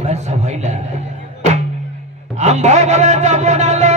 তবে সভাইলা আম্ভ বলে যাব নালে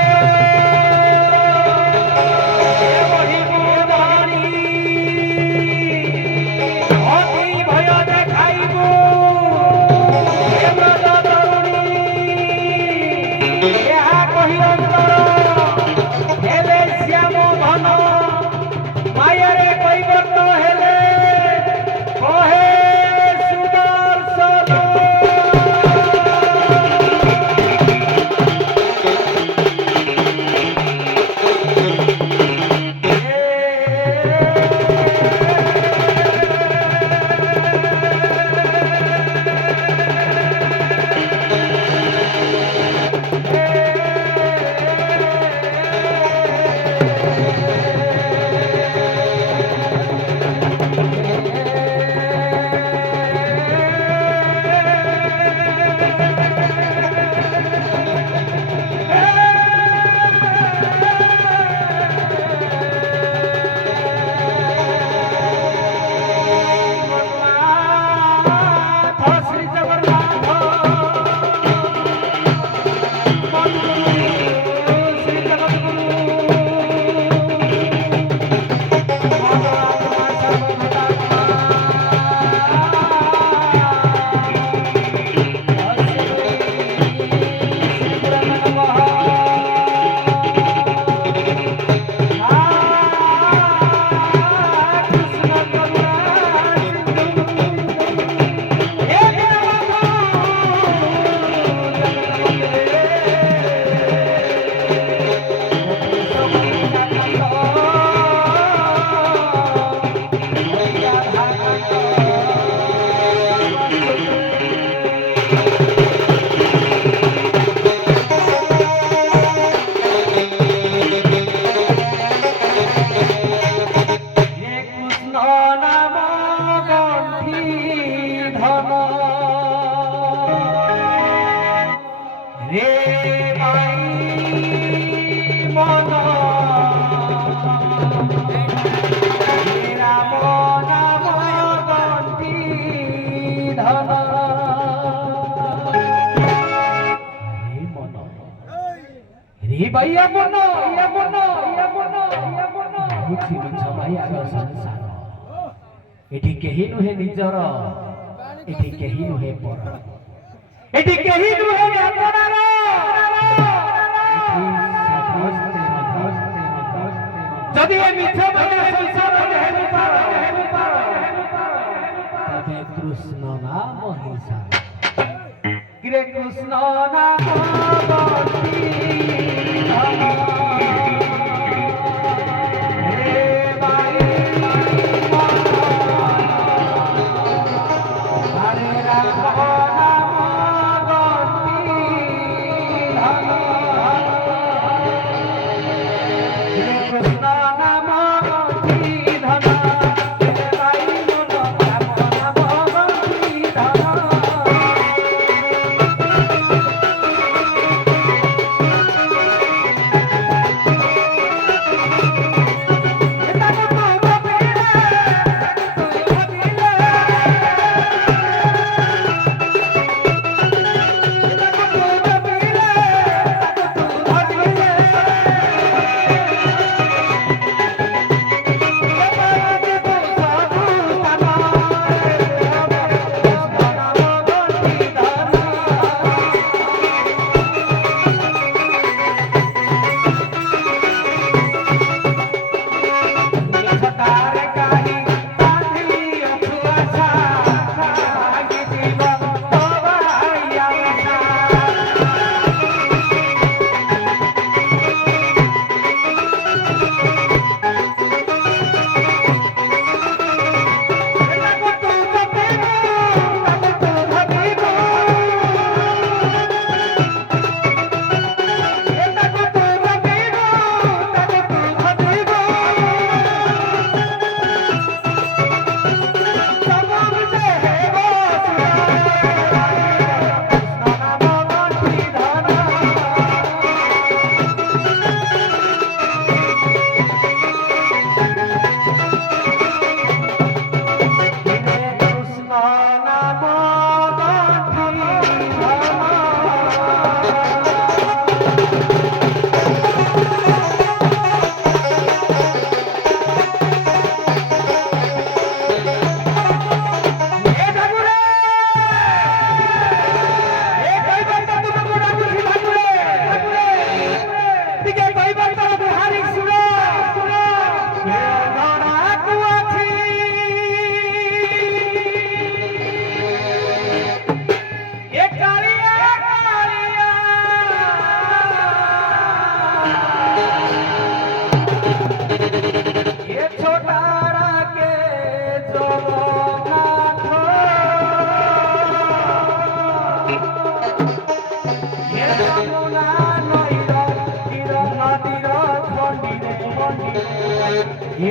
भैया बोलो या बोलो या बोलो या बोलो बुझी छबाई आग संसार एठी केही नुहे निजर एठी केही नुहे पर एठी केही नुहे अपनार जदि ए मिछ बने संसार हेनु पार तबे कृष्ण नाम हिंसा किरे कृष्ण नाम बंदी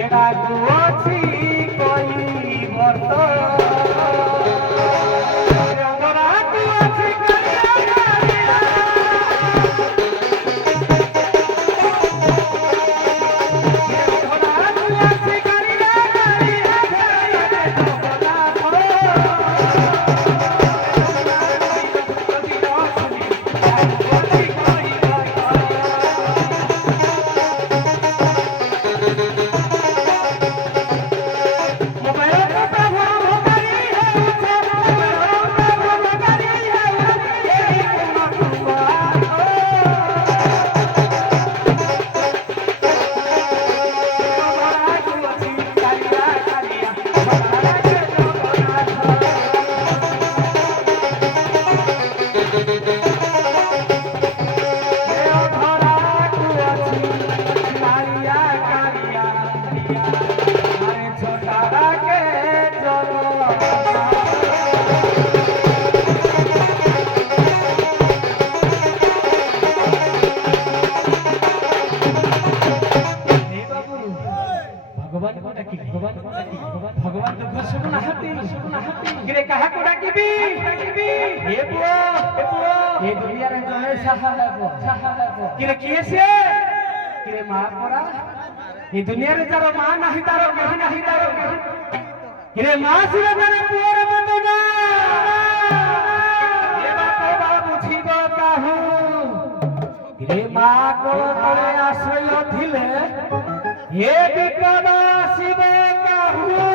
ଏଡ଼ାକୁ ଅଛି କହି ବର୍ତ୍ତ भगवान दुख सुख नाहती कहा को डाकिबी हे पुओ ए दुनिया रे जय साहा किरे किए से किरे मां परा ए दुनिया रे तारो मां नाही तारो किरे मां सिरे तारे पुओ रे बंदना ए बाप बुझिबो काहू किरे मां को तळे आश्रय थिले हे विपद शिव काहू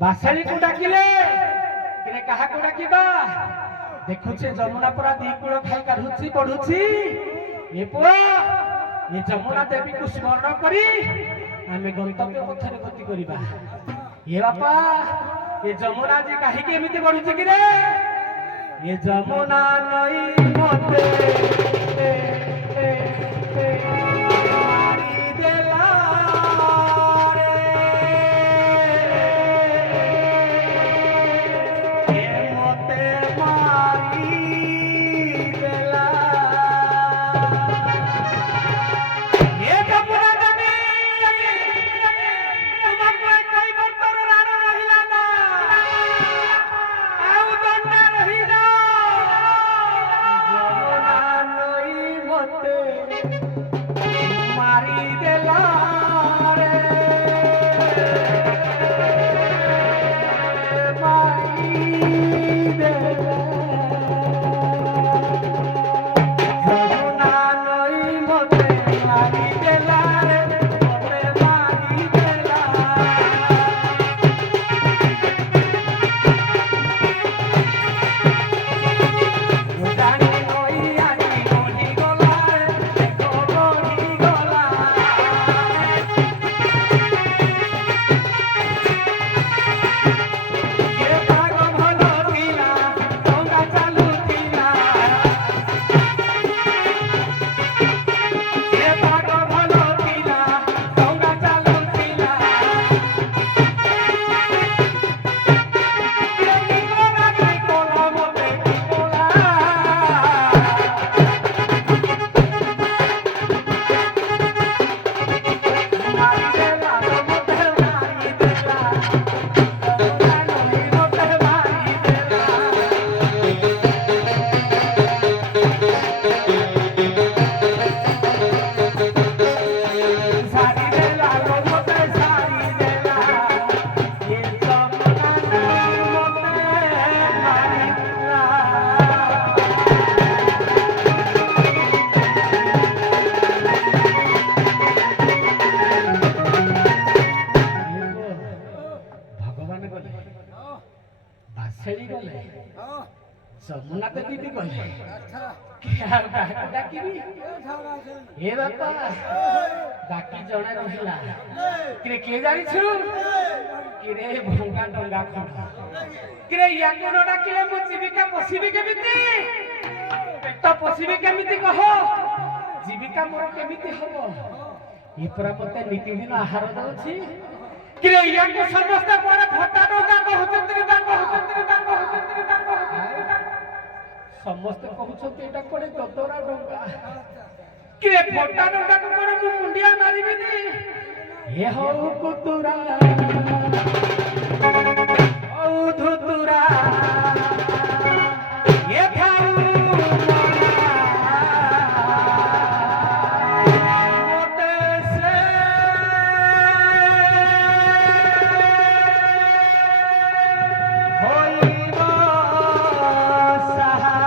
बासरी को डाकिले किने कहा को डाकिबा देखुछे जमुना परा दी कूल खाई काढुची पढुची ए पुआ ये जमुना देवी को स्मरण करी आमे गंतव्य पथरे गति करिबा ये बापा ये जमुना जी काहे के एमिति बढुची कि रे ये जमुना नई मते ଛେଳି ଗଲେ ଯମୁନା ତ ଦିଦି ଗଲେ ଡାକିବି ଏ ବାପା ବାକି ଜଣେ ରହିଲା କିରେ କିଏ ଜାଣିଛୁ କିରେ ଭଙ୍ଗା ଡଙ୍ଗା ଖଣ୍ଡ କିରେ ୟାକୁ ନ ଡାକିଲେ ମୁଁ ଜୀବିକା ପଶିବି କେମିତି ପେଟ ପଶିବି କେମିତି କହ ଜୀବିକା ମୋର କେମିତି ହବ ଏ ପରା ମତେ ନିତିଦିନ ଆହାର ଦଉଛି କିରେ ୟାକୁ ସମସ୍ତେ ପରେ ଫଟା ଡଙ୍ଗା କହୁଛନ୍ତି ସମସ୍ତେ କହୁଛନ୍ତି ଏଇଟା କୁଆଡେ ଦଦରା ଡଙ୍ଗା କିରେ ଫଟା ଡଙ୍ଗାକୁ କୁଆଡେ ମୁଁ ମୁଣ୍ଡିଆ ମାରିବିନି ଏ ହଉ କୁତୁରା ହଉ ଧୁତୁରା ଏ ଥାଉ ମତେ ସେ ହୋଇବ ସାହା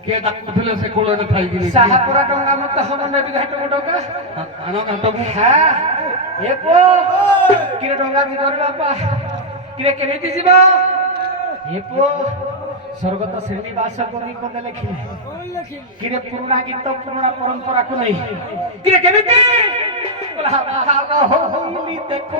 କିଏ ଡାକୁଥିଲେ ସେ କୂଳରେ ଥାଇକିରି ସାହାପୁରା ଡଙ୍ଗା ମତେ ହବ ନେବି ଘାଟକୁ ଡଙ୍ଗା ଆଣ ଘାଟକୁ ଏ ପୁଅ କିରେ ଡଙ୍ଗା ଯିବ ରେ ବାପା କିରେ କେମିତି ଯିବ ଏ ପୁଅ ସ୍ୱର୍ଗତ ଶ୍ରୀନିବାସ ଗରିକନ୍ଦ ଲେଖିଲେ କିରେ ପୁରୁଣା ଗୀତ ପୁରୁଣା ପରମ୍ପରାକୁ ନେଇ କିରେ କେମିତି ଦେଖ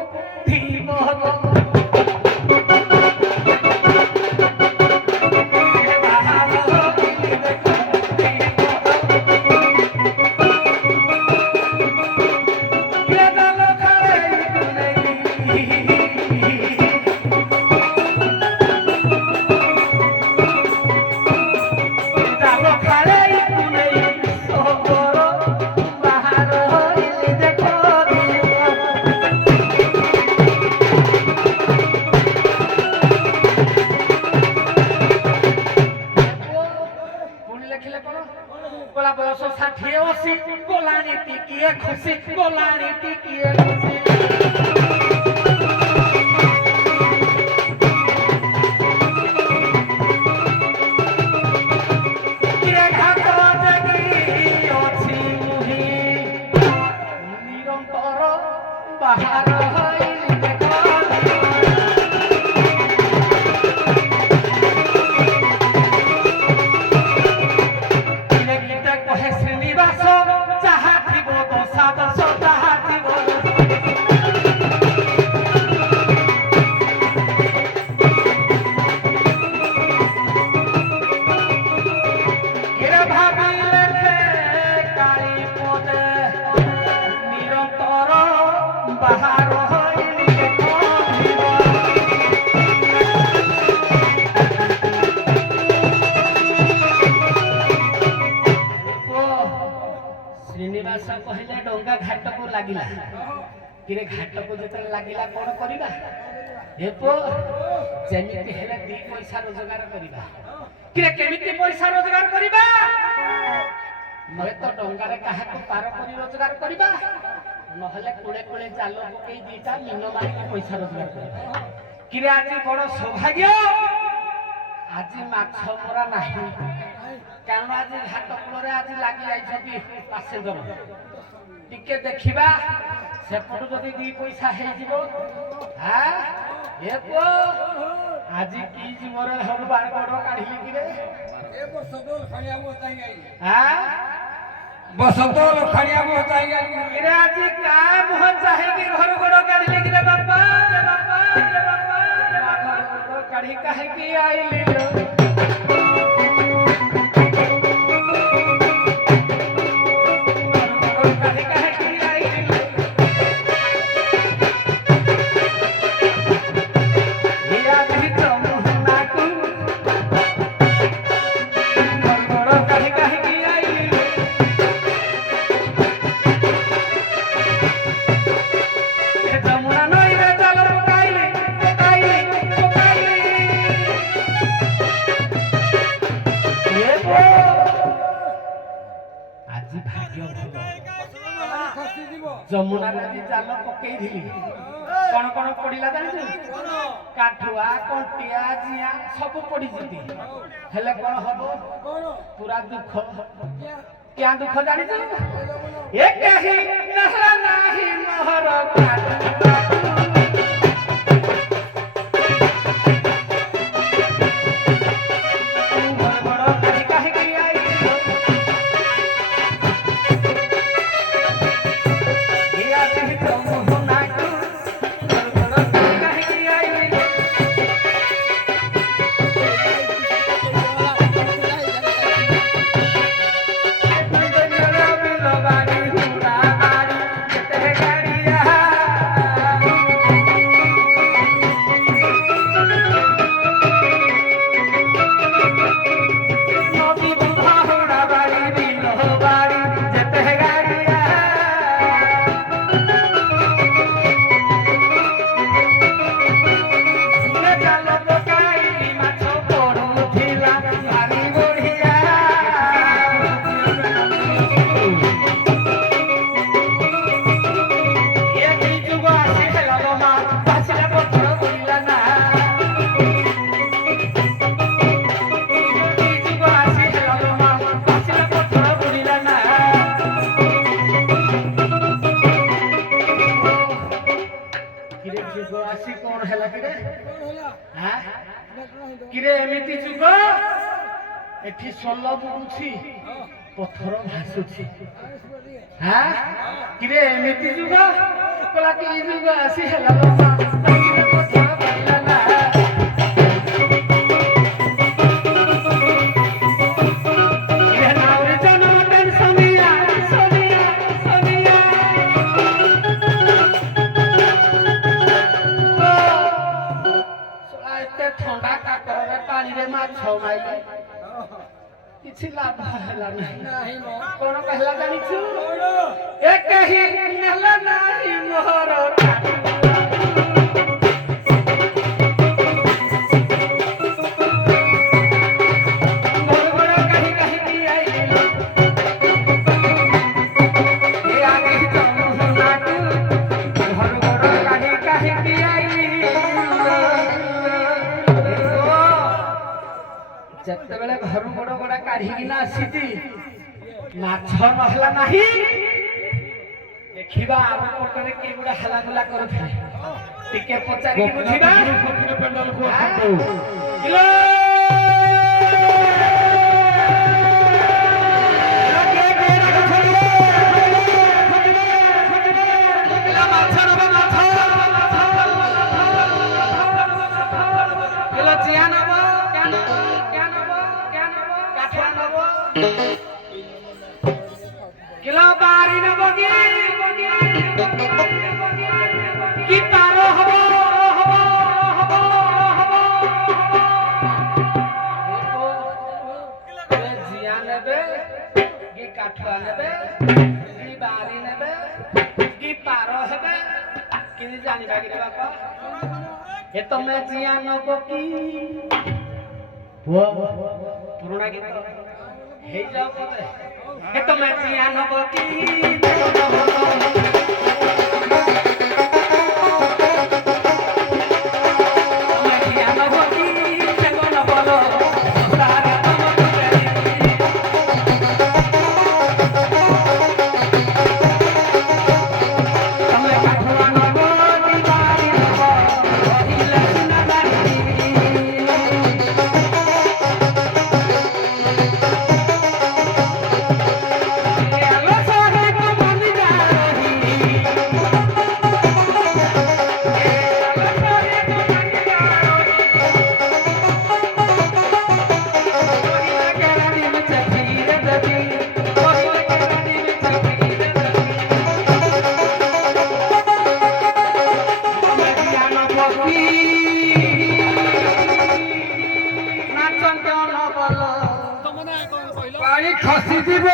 बयस 60 गोलानी टिकिए खुशी गोलानी टिकिए खुशी श्रीनिवास चाहा थी वो तो सादा सदा थी वो ଲାଗିଲା କିରେ ଘାଟକୁ ଯେତେବେଳେ ଲାଗିଲା କଣ କରିବା ଏ ପୁଅ ଯେମିତି ହେଲେ 2 ପଇସା ରୋଜଗାର କରିବା କିରେ କେମିତି ପଇସା ରୋଜଗାର କରିବା ନହେଲେ ତ ଡଙ୍ଗାରେ କାହାକୁ ପାର କରି ରୋଜଗାର କରିବା ନହେଲେ କୁଳେ କୁଳେ ଜାଲ ପକେଇ 2ଟା ମିନ ମାରିକି ପଇସା ରୋଜଗାର କରିବା କିରେ ଆଜି ବଡ଼ ସୌଭାଗ୍ୟ ଆଜି ମାଛ ମରା ନାହିଁ କାରଣ ଆଜି ଘାଟ କୂଳରେ ଆଜି ଲାଗି ଯାଇଛନ୍ତି ପାସେଞ୍ଜର ଟିକେ ଦେଖିବା ସେପଟୁ ଯଦି 2 ପଇସା ହେଇଯିବ ଏ ପୁଅ ଆଜି କି ଜୀବନରେ ହରୁ ବାର ବଡ଼ କାଢିଲି କିରେ ବସନ୍ତୋଲ ଖାଣିଆ ମୁହ ଚାହିଁଗା କିରେ ଆଜି କା ମୁହ ଚାହିଁକି ଘର ବଡ଼ କାଢିଲି କିରେ ବାପା କାଢି କାହିଁକି ଆଇଲି যমুনা নদী জাল পকেইলি কোন কোন পড়িলা জানিছো কাঠুয়া কন্টিয়া জিয়া সব পড়িছিতি হেলে কোন হবো পুরা দুঃখ क्या दुख জানিছো এ কেহি নহলা নাহি মোহর কাঠুয়া কিরে এমিতি যুগ এটি সল্ল বুড়ুছি পথর ভাসুছি হ্যাঁ কিরে এমিতি যুগ কলা কি যুগ আসি হেলা ଥଣ୍ଡା କାକରରେ ପାଣିରେ ମାଛ ମାଇଲେ କିଛି ଲାଭ ହେଲା ନାହିଁ କଣ କହିଲା ଜାଣିଛୁ ଏ କେହି ନେଲା ନାହିଁ ମୋହର ଯେତେବେଳେ ଘରୁ ବଡ଼ ଗଡ଼ା କାଢିକିନା ଆସିଛି ମାଛ ନହେଲା ନାହିଁ ଦେଖିବା ଆମ ପଟରେ କିଏ ଗୁଡ଼ା ହାଲାଗୁଲା କରୁଥିଲେ ଟିକେ ପଚାରିକି ବୁଝିବା किलो बारी न बगी कि पारो हबो জানিবা কি বাপা এ তুমি জিয়া নবকি পুরোনা গীত হেই যাও পদে এ তুমি জিয়া নবকি পানি খসি দিব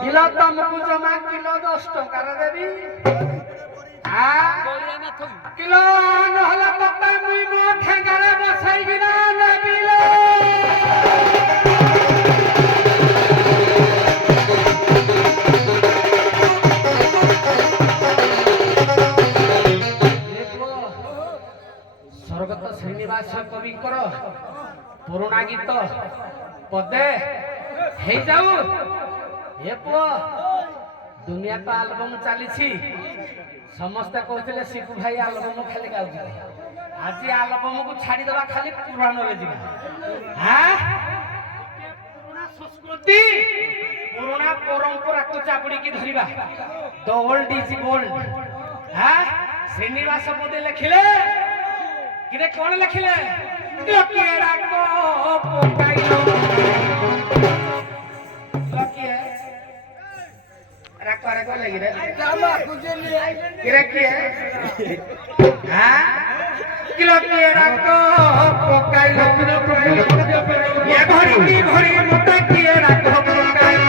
কিলো তমকু জমা কিলো 10 টাকা দেবি কিলো নহলে কত মুই মো ঠেঙ্গারে বসাই কিনা নেবিলে স্বর্গত শ্রীনিবাস কবিଙ୍କର পুরোনা গীত পদে হেই যাও এ পুଅ দুনিয়া তো আলবম চালিছি ସମସ୍ତେ କହୁଥିଲେ ଶିବୁ ଭାଇ ଆଲବମ ଖାଲି ଗାଉଛି ଆଜି ଆଲବମକୁ ଛାଡ଼ିଦେବା ଖାଲି ପୁରାଣରେ ଯିବା ପୁରୁଣା ସଂସ୍କୃତି ପୁରୁଣା ପରମ୍ପରାକୁ ଚାପୁଡ଼ିକି ଧରିବା ଦ ଓଲ୍ଡ ଇଜ ଗୋଲ୍ଡ ଶ୍ରୀନିବାସ ପଦେ ଲେଖିଲେ କିରେ କଣ ଲେଖିଲେ କିଏ ରାଗ ପକାଇଲ କିଏ ରାଗ ରାଗ ଲାଗିରେ କିରେ କିଏ କିଲୋ କିଏ ରାଗ ପକାଇଲ ଏ ଘଡ଼ି ଘଡ଼ି ମତେ କିଏ ରାଗ ପକାଇଲ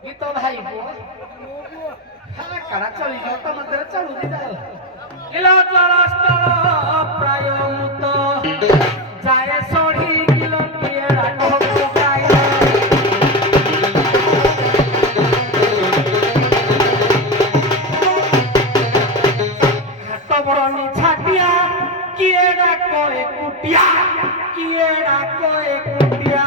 गीत भाई काड़ा चली जाओ तो मत चलू किलो जलस्तर प्राय मुत जाए सढ़ी किलो किए राघव पकाय हाथ बड़नी छाटिया किए डाको एकुटिया किए डाको एकुटिया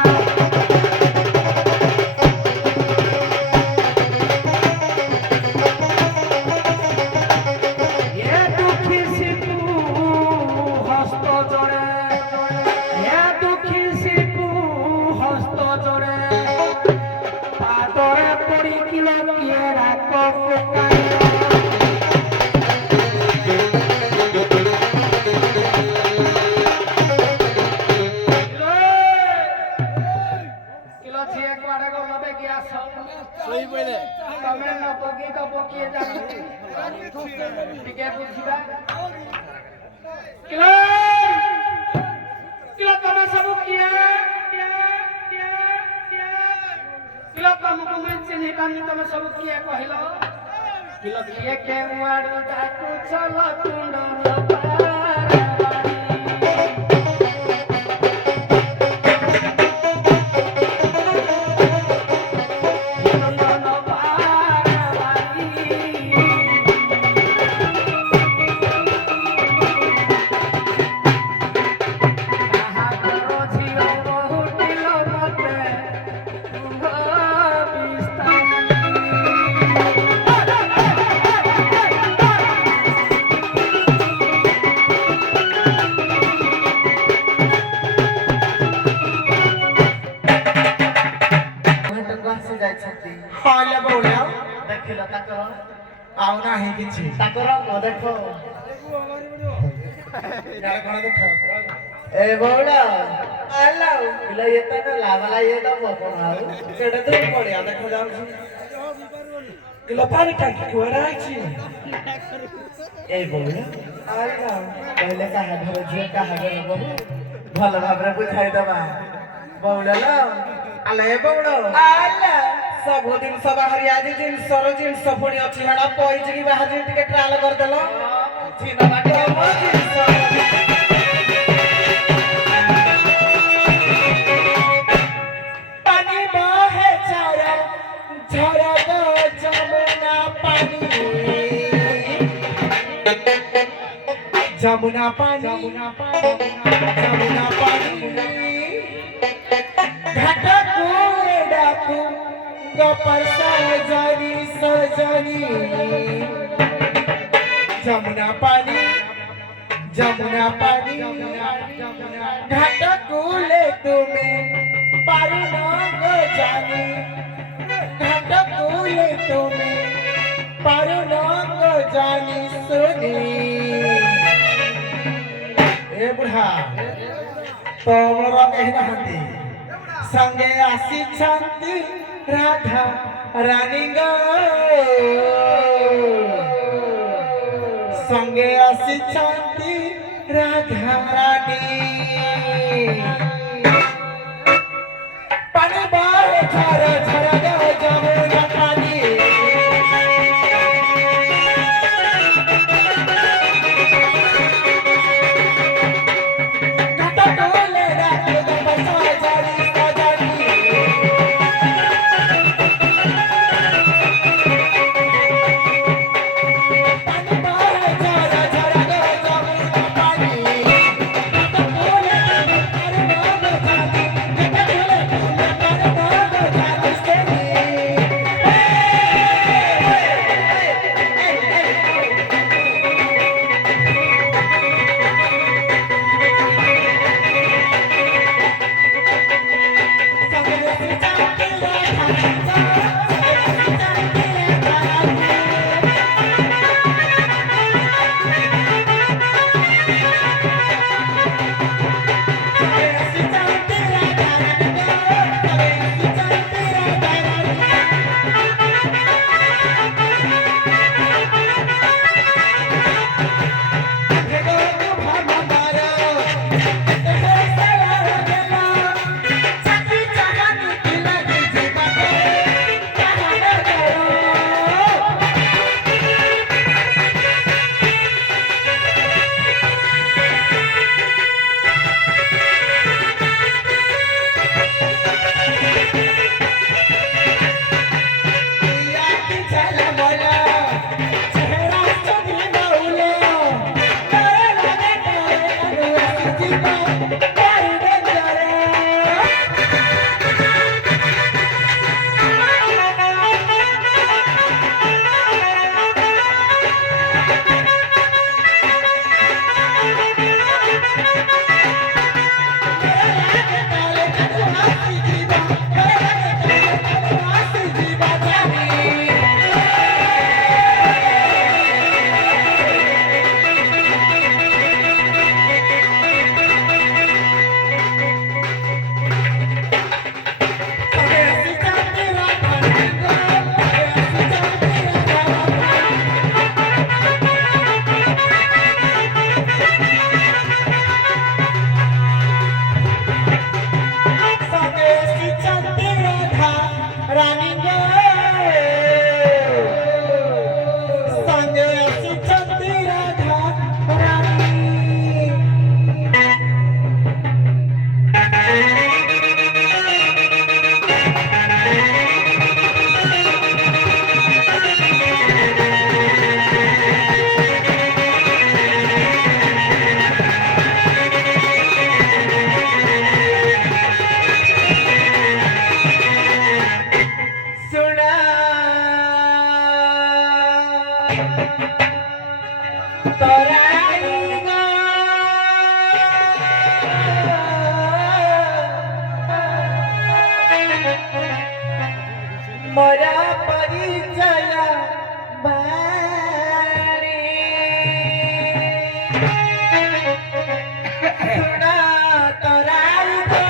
तमे सब किए कहलो किलो किए के वाडू ताकू चलो कुंडल ଦେଖିଲ ତାଙ୍କର ଆଉ ନାହିଁ କିଛି ତାଙ୍କର ରଙ୍ଗ ଦେଖ ଇଆଡ଼େ କଣ ଦେଖ ଏ ବଉଡ଼ା ଆଲାଉ ପିଲା ଇଏ ତ ଲାଭଲା ଇଏ ଦବ କଣ ଆଉ ସେଟା ତ ବଢିଆ ଦେଖାଯାଉଛି କିଲୋ ପାଣି ଟାଙ୍କି କୁଆଡ଼େ ଅଛି এই বউଡ଼ା ଆଲାଉ କହିଲେ କାହା ଘର ଝିଅ କାହା ଘର ବୋହୁ ଭଲ ଭାବରେ ବୁଝାଇ ଦବା ବଉଡ଼ା ଲୋ ଆଲେ ଏ ବଉଡ଼ା ଆଲା ସବୁ ଜିନିଷ ବାହାରି ଆଜି ଜିନିଷର ଜିନିଷ ପୁଣି ଅଛି ହେଟା ପଇଛି କି ବାହାରି ଟିକେ ଟ୍ରାଏଲ କରିଦେଲ ତମ ଜିନିଷ ପାଣି ବହେ ଝର ଝର ଗো ଯମୁନା ପାଣି যমুনা পানি যমুনা পানি ঘাট কুয়ে ডাকু গোপাল সজনি সজনি যমুনা পানি ঘাট কুলে তুমি পারি না গো জানি ঘাট কুলে তুমি পারি না গো জানি শুনি ए बुढ़ा तमरा कहीं नहती संगे आसी छंती राधा रानी गो संगे आसी छंती राधा रानी पानी बाहे झर झर गो जमुना पानी सुना तोराई दो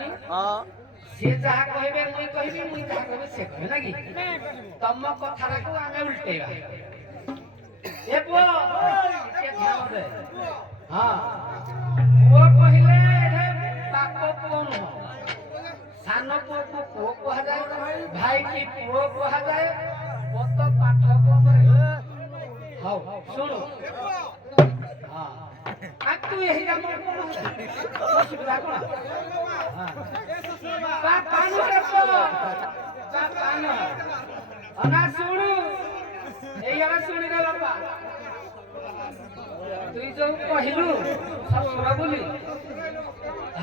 से जहा कहबे मुई कहबी मुई जहा कहबे से कहबे लागी तम कथा को आमे उल्टेबा ए पुओ के ध्यान दे हां पुओ कहिले रे बाप पुओ न सानो पुओ को पुओ कहा जाए भाई की पुओ कहा जाए बत पाठ को करे हां सुनो हां आ तू यही काम को सुविधा कोन हां बा पानो रे पो बा पानो अना सुनु एई हला सुनि रे बाबा तुई जो कहिलु ससुर बोली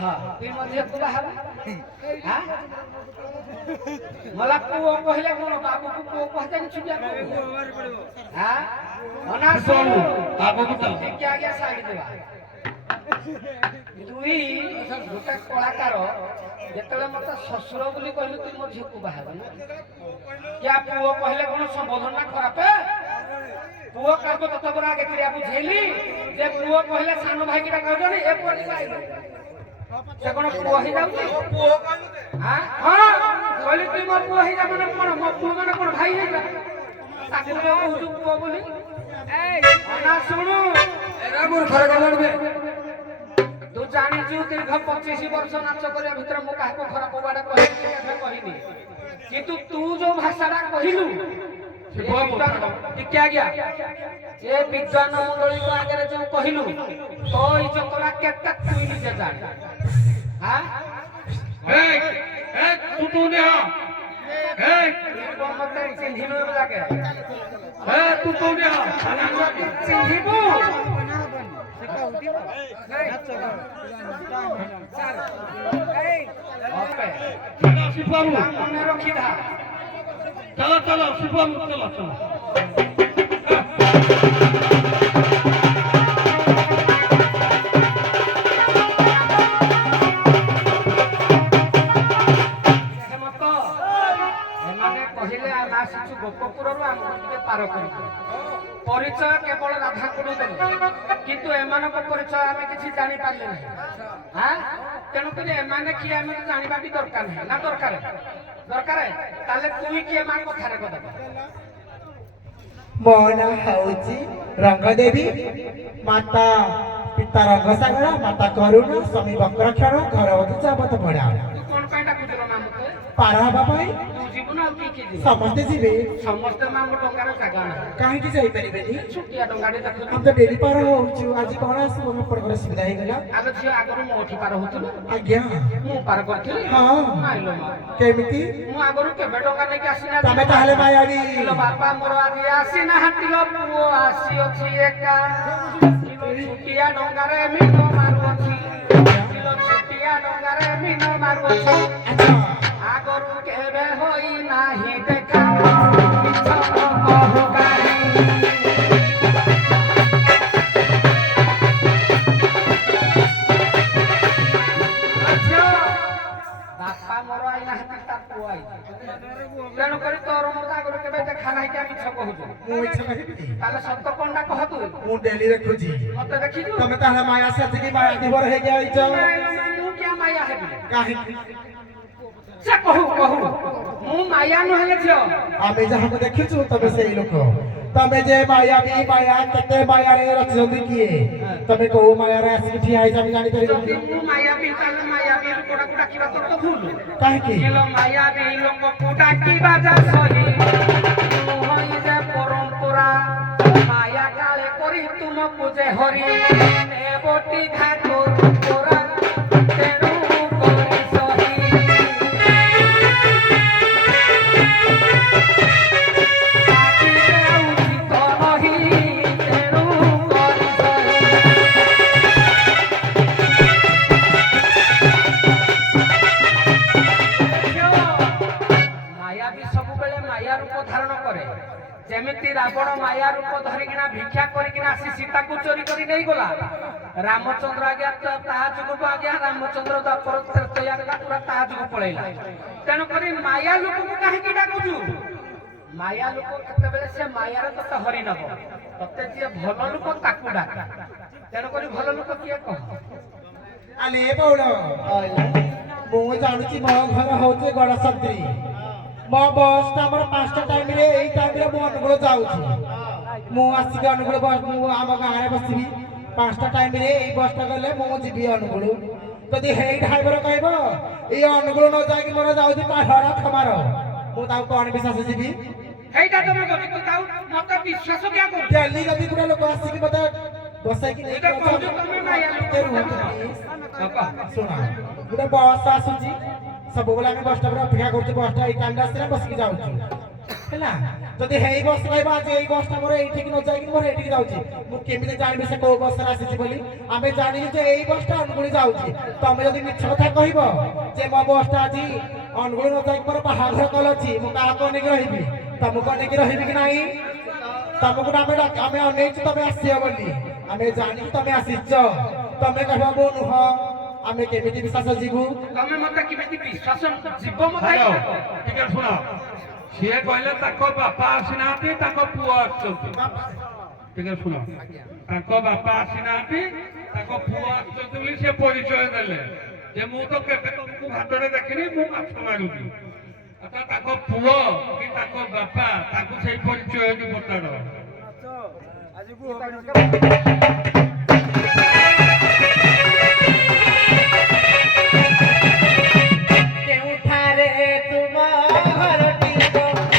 हां तुई मजे को बाहर हां मला को कहिले कोन बाबू को कहते नि छुटिया हां अना सुनु बाबू को क्या क्या साइड देबा तुई गोटे कलाकार जेतले मत ससुर बोली कहलु तुई मोर झिकु बाहर क्या पुओ कहले कोन संबोधन ना खराब पुओ कहबो तत बरा के क्रिया बुझेली जे पुओ कहले सानो भाई किटा कहजनी ए पडी बाई से कोन पुओ ही जाउ पुओ कहलु हां हां कहली तुई मोर पुओ ही जा माने कोन मो पुओ माने कोन भाई हे जा ताकि मैं कहू पुओ बोली ए ना सुनु एरा मोर घर गलन में तू जानी छु दीर्घ 25 वर्ष नाच करिया भितर मो काहे को खराब बाडा कहिनी किंतु तू जो भाषाडा कहिलु क्या गया ये विद्वान मंडली को आगे जो कहिलु तो इज्जतरा केते तू निजे जान हां ए तू ने ମତେ ଚିହ୍ନିନୁ ଏବେ ଯାକେ ତୁ କୋଉଠି ଚିହ୍ନିବୁ ଶିବବାବୁ ମନେ ରଖିଥା ଚଲ ଚଲ ଶିବବାବୁ ଚଲ ଚଲ ଏମାନେ କହିଲେ ଆମେ ଆସିଛୁ ଗୋପପୁରରୁ ଆମକୁ ଟିକେ ପାର କରିବୁ ପରିଚୟ କେବଳ ରାଧାଙ୍କୁ ଦେଲେ କିନ୍ତୁ ଏମାନଙ୍କ ପରିଚୟ ଆମେ କିଛି ଜାଣିପାରିଲେ ନାହିଁ ତେଣୁକରି ଏମାନେ କିଏ ଆମେ ଜାଣିବା ବି ଦରକାର ନାହିଁ ନା ଦରକାର ତାହେଲେ ତୁଇ କିଏ ମା କଥାରେ କଥା ମୋ ନାଁ ହଉଛି ରଙ୍ଗଦେବୀ ମାତା ପିତା ରଙ୍ଗସାଗର ମାତା କରୁଣ ସ୍ୱାମୀ ବକ୍ରକ୍ଷଣ ଘର ଚାବତ ପଡ଼ା ତୁ କଣ ପାଇଁ ଡାକୁଥିଲ ନା ମତେ ପାର ହେବା ପାଇଁ ତୁ ଯିବୁ ନା ଆଉ କିଏ କିଏ ଯିବେ ସମସ୍ତେ ଯିବେ ସମସ୍ତେ ମା ମୋ ଟଙ୍କାର ଜାଗା ନାହିଁ କାହିଁକି ଯାଇପାରିବେନି ଛୋଟିଆ ଟଙ୍କାଟେ ଆମେ ଦେଖୁଛୁ ତ ଡେଲି ପାର ହଉଛୁ ଆଜି କଣ ଆସିବ ଆପଣଙ୍କର ସୁବିଧା ହେଇଗଲା ଆଗ ଝିଅ ଆଗରୁ ମୋଠି ପାର ହଉଥିଲୁ ଆଜ୍ଞା ମୁଁ ପାର କରିଥିଲି ହଁ ନାଇଲୋ ମା କେମିତି ମୁଁ ଆଗରୁ କେବେ ଟଙ୍କା ନେଇକି ଆସିନା ତମେ ତାହେଲେ ମାୟାବୀ ବାପା ମୋର ଆଜି ଆସିନାହାନ୍ତି ଲୋ ପୁଅ ଆସିଅଛି ଏକା ଛୋଟିଆ ଡଙ୍ଗାରେ ମିନ ମାରୁଅଛି ଛୋଟିଆ ଡଙ୍ଗାରେ ମିନ ମାରୁଅଛି ଆଚ୍ଛା ଆଗରୁ କେବେ ହୋଇ ନାହିଁ ଦେଖା ମିଛ କହୁ କାହିଁ ବାପା ମୋର ଆଇନାହାନ୍ତି ତା ପୁଅ ଆଇ ତେଣୁକରି ତୋର ମୋର ଆଗରୁ କେବେ ଦେଖା ନାହିଁ କି ମିଛ କହୁଛୁ ମୁଁ ଇଚ୍ଛା କହିବି ତାହେଲେ ସତ କଣଟା କହ ତୁ ମୁଁ ଡେଲି ଦେଖୁଛି ମତେ ଦେଖିଛୁ ତମେ ତାହେଲେ ମାୟା ସାଥିକି ମାୟା ଦିବର ହେଇକି ଆଇଛ ମୁଁ କିଆ ମାୟା ହେବି କାହିଁକି ସେ କହୁ ମୁଁ ମାୟା ନୁହେଁ ଝିଅ ଆମେ ଯାହାକୁ ଦେଖିଛୁ ତମେ ସେଇ ଲୋକ ତମେ ଯେ ମାୟା ବି ମାୟା କେତେ ମାୟାରେ ରଚିଛନ୍ତି କିଏ ତମେ କୋଉ ମାୟାରେ ଆସିକି ଠିଆ ହେଇଛ ଆମେ ଜାଣିପାରିବୁନି ମୁଁ ମାୟା ବି ତାହେଲେ ମାୟା ବି ଲୋକଟାକୁ ଡାକିବା ତୋର ତ ଭୁଲ କାହିଁକି ମାୟା ବି ଲୋକକୁ ଡାକିବା ଯା ସହି ହୋଇ ଯେ ପରମ୍ପରା ମାୟା କାଳେ କରି ତୁମକୁ ଯେ ହରି ନେବଟି ଘାଟ ପରା ତେଣୁ କରି ସହି ଯେମିତି ରାବଣ ମାୟା ରୂପ ଧରିକିନା ଭିକ୍ଷା କରିକିନା ଆସି ସୀତାକୁ ଚୋରି କରି ନେଇଗଲା ରାମଚନ୍ଦ୍ର ଆଜ୍ଞା ତା ଯୁଗକୁ ଆଜ୍ଞା ରାମଚନ୍ଦ୍ର ପୁରା ତା ଯୁଗ ପଳେଇଲା ତେଣୁକରି ମାୟା ଲୋକକୁ କାହିଁକି ଡାକୁଛୁ ମାୟା ଲୋକ କେତେବେଳେ ସେ ମାୟାରେ ତତେ ହରି ନବ ତତେ ଯିଏ ଭଲ ଲୋକ ତାକୁ ଡାକ ତେଣୁକରି ଭଲ ଲୋକ କିଏ କହ ଆଲେ ବଉଳ ମୁଁ ଜାଣୁଛି ମୋ ଘର ହଉଛି ଗଡ଼ସନ୍ତ୍ରୀ ମୋ ବସ୍ ଟା ଆମର 5ଟା ଟାଇମରେ ଏଇ ଟାଇମରେ ମୁଁ ଅନୁଗୁଳ ଯାଉଛି ମୁଁ ଆସିକି ଅନୁଗୁଳ ମୁଁ ଆମ ଗାଁରେ ବସିବି 5ଟା ଟାଇମରେ ଏଇ ବସଟା ଗଲେ ମୁଁ ଯିବି ଅନୁଗୁଳ ଯଦି ହେଇ ଡ୍ରାଇଭର କହିବ ଏଇ ଅନୁଗୁଳ ନ ଯାଇକି ମୋର ଯାଉଛି ପାହାଡ଼ ଖମାର ମୁଁ ତାକୁ କଣ ବିଶ୍ୱାସ ଯିବି ହେଇଟା ତମେ ଗତି ତାଉ ମତେ ବିଶ୍ୱାସ କିଆ କରୁଛ ଡେଲି ଯଦି ଗୋଟେ ଲୋକ ଆସିକି ମତେ ବସାଇକି ଏଇଟା କହୁଛ ତମେ ମାୟା ଶୁଣ ଗୋଟେ ବସ୍ ଆସୁଛି ସବୁବେଳେ ଆମେ ବସ୍ ଷ୍ଟପରେ ଅପେକ୍ଷା କରୁଛୁ ବସ୍ଟା ଏଇ ଟାଇମରେ ଆସିଲେ ବସିକି ଯାଉଛୁ ହେଲା ଯଦି ହେଇ ବସ୍ କହିବ ଆଜି ଏଇ ବସ୍ଟା ମୋର ଏଇଠିକି ନ ଯାଇକି ମୋର ଏଇଠିକି ଯାଉଛି ମୁଁ କେମିତି ଜାଣିବି ସେ କୋଉ ବସ୍ରେ ଆସିଛି ବୋଲି ଆମେ ଜାଣିଛୁ ଯେ ଏଇ ବସ୍ଟା ଅନୁଗୁଳ ଯାଉଛି ତମେ ଯଦି ମିଛ କଥା କହିବ ଯେ ମୋ ବସ୍ଟା ଆଜି ଅନୁଗୁଳ ନ ଯାଇକି ମୋର ବାହାଘର କଲ ଅଛି ମୁଁ କାହାକୁ ଅନେଇକି ରହିବି ତମକୁ ଅନେଇକି ରହିବି କି ନାହିଁ ତମକୁ ଆମେ ଅନେଇଛୁ ତମେ ଆସିବ ବୋଲି ଆମେ ଜାଣିଛୁ ତମେ ଆସିଛ ତମେ କହିବ ମୁଁ ନୁହଁ ଆମେ କେମିତି ବିଶ୍ୱାସ ଯିବୁ ତମେ ମତେ କେମିତି ବିଶ୍ୱାସ ଯିବ ମତେ ଟିକେ ଶୁଣ ସିଏ କହିଲେ ତାଙ୍କ ବାପା ଆସିନାହାନ୍ତି ତାଙ୍କ ପୁଅ ଆସିଛନ୍ତି ଟିକେ ଶୁଣ ତାଙ୍କ ବାପା ଆସିନାହାନ୍ତି ତାଙ୍କ ପୁଅ ଆସିଛନ୍ତି ବୋଲି ସେ ପରିଚୟ ଦେଲେ ଯେ ମୁଁ ତ କେବେ ତମକୁ ଘାଟରେ ଦେଖିନି ମୁଁ ମାଛ ମାରୁଛି ଆଚ୍ଛା ତାଙ୍କ ପୁଅ କି ତାଙ୍କ ବାପା ତାକୁ ସେଇ ପରିଚୟଟି ପଚାର କେଉଁଠାରେ ତୁମ ଘରଟି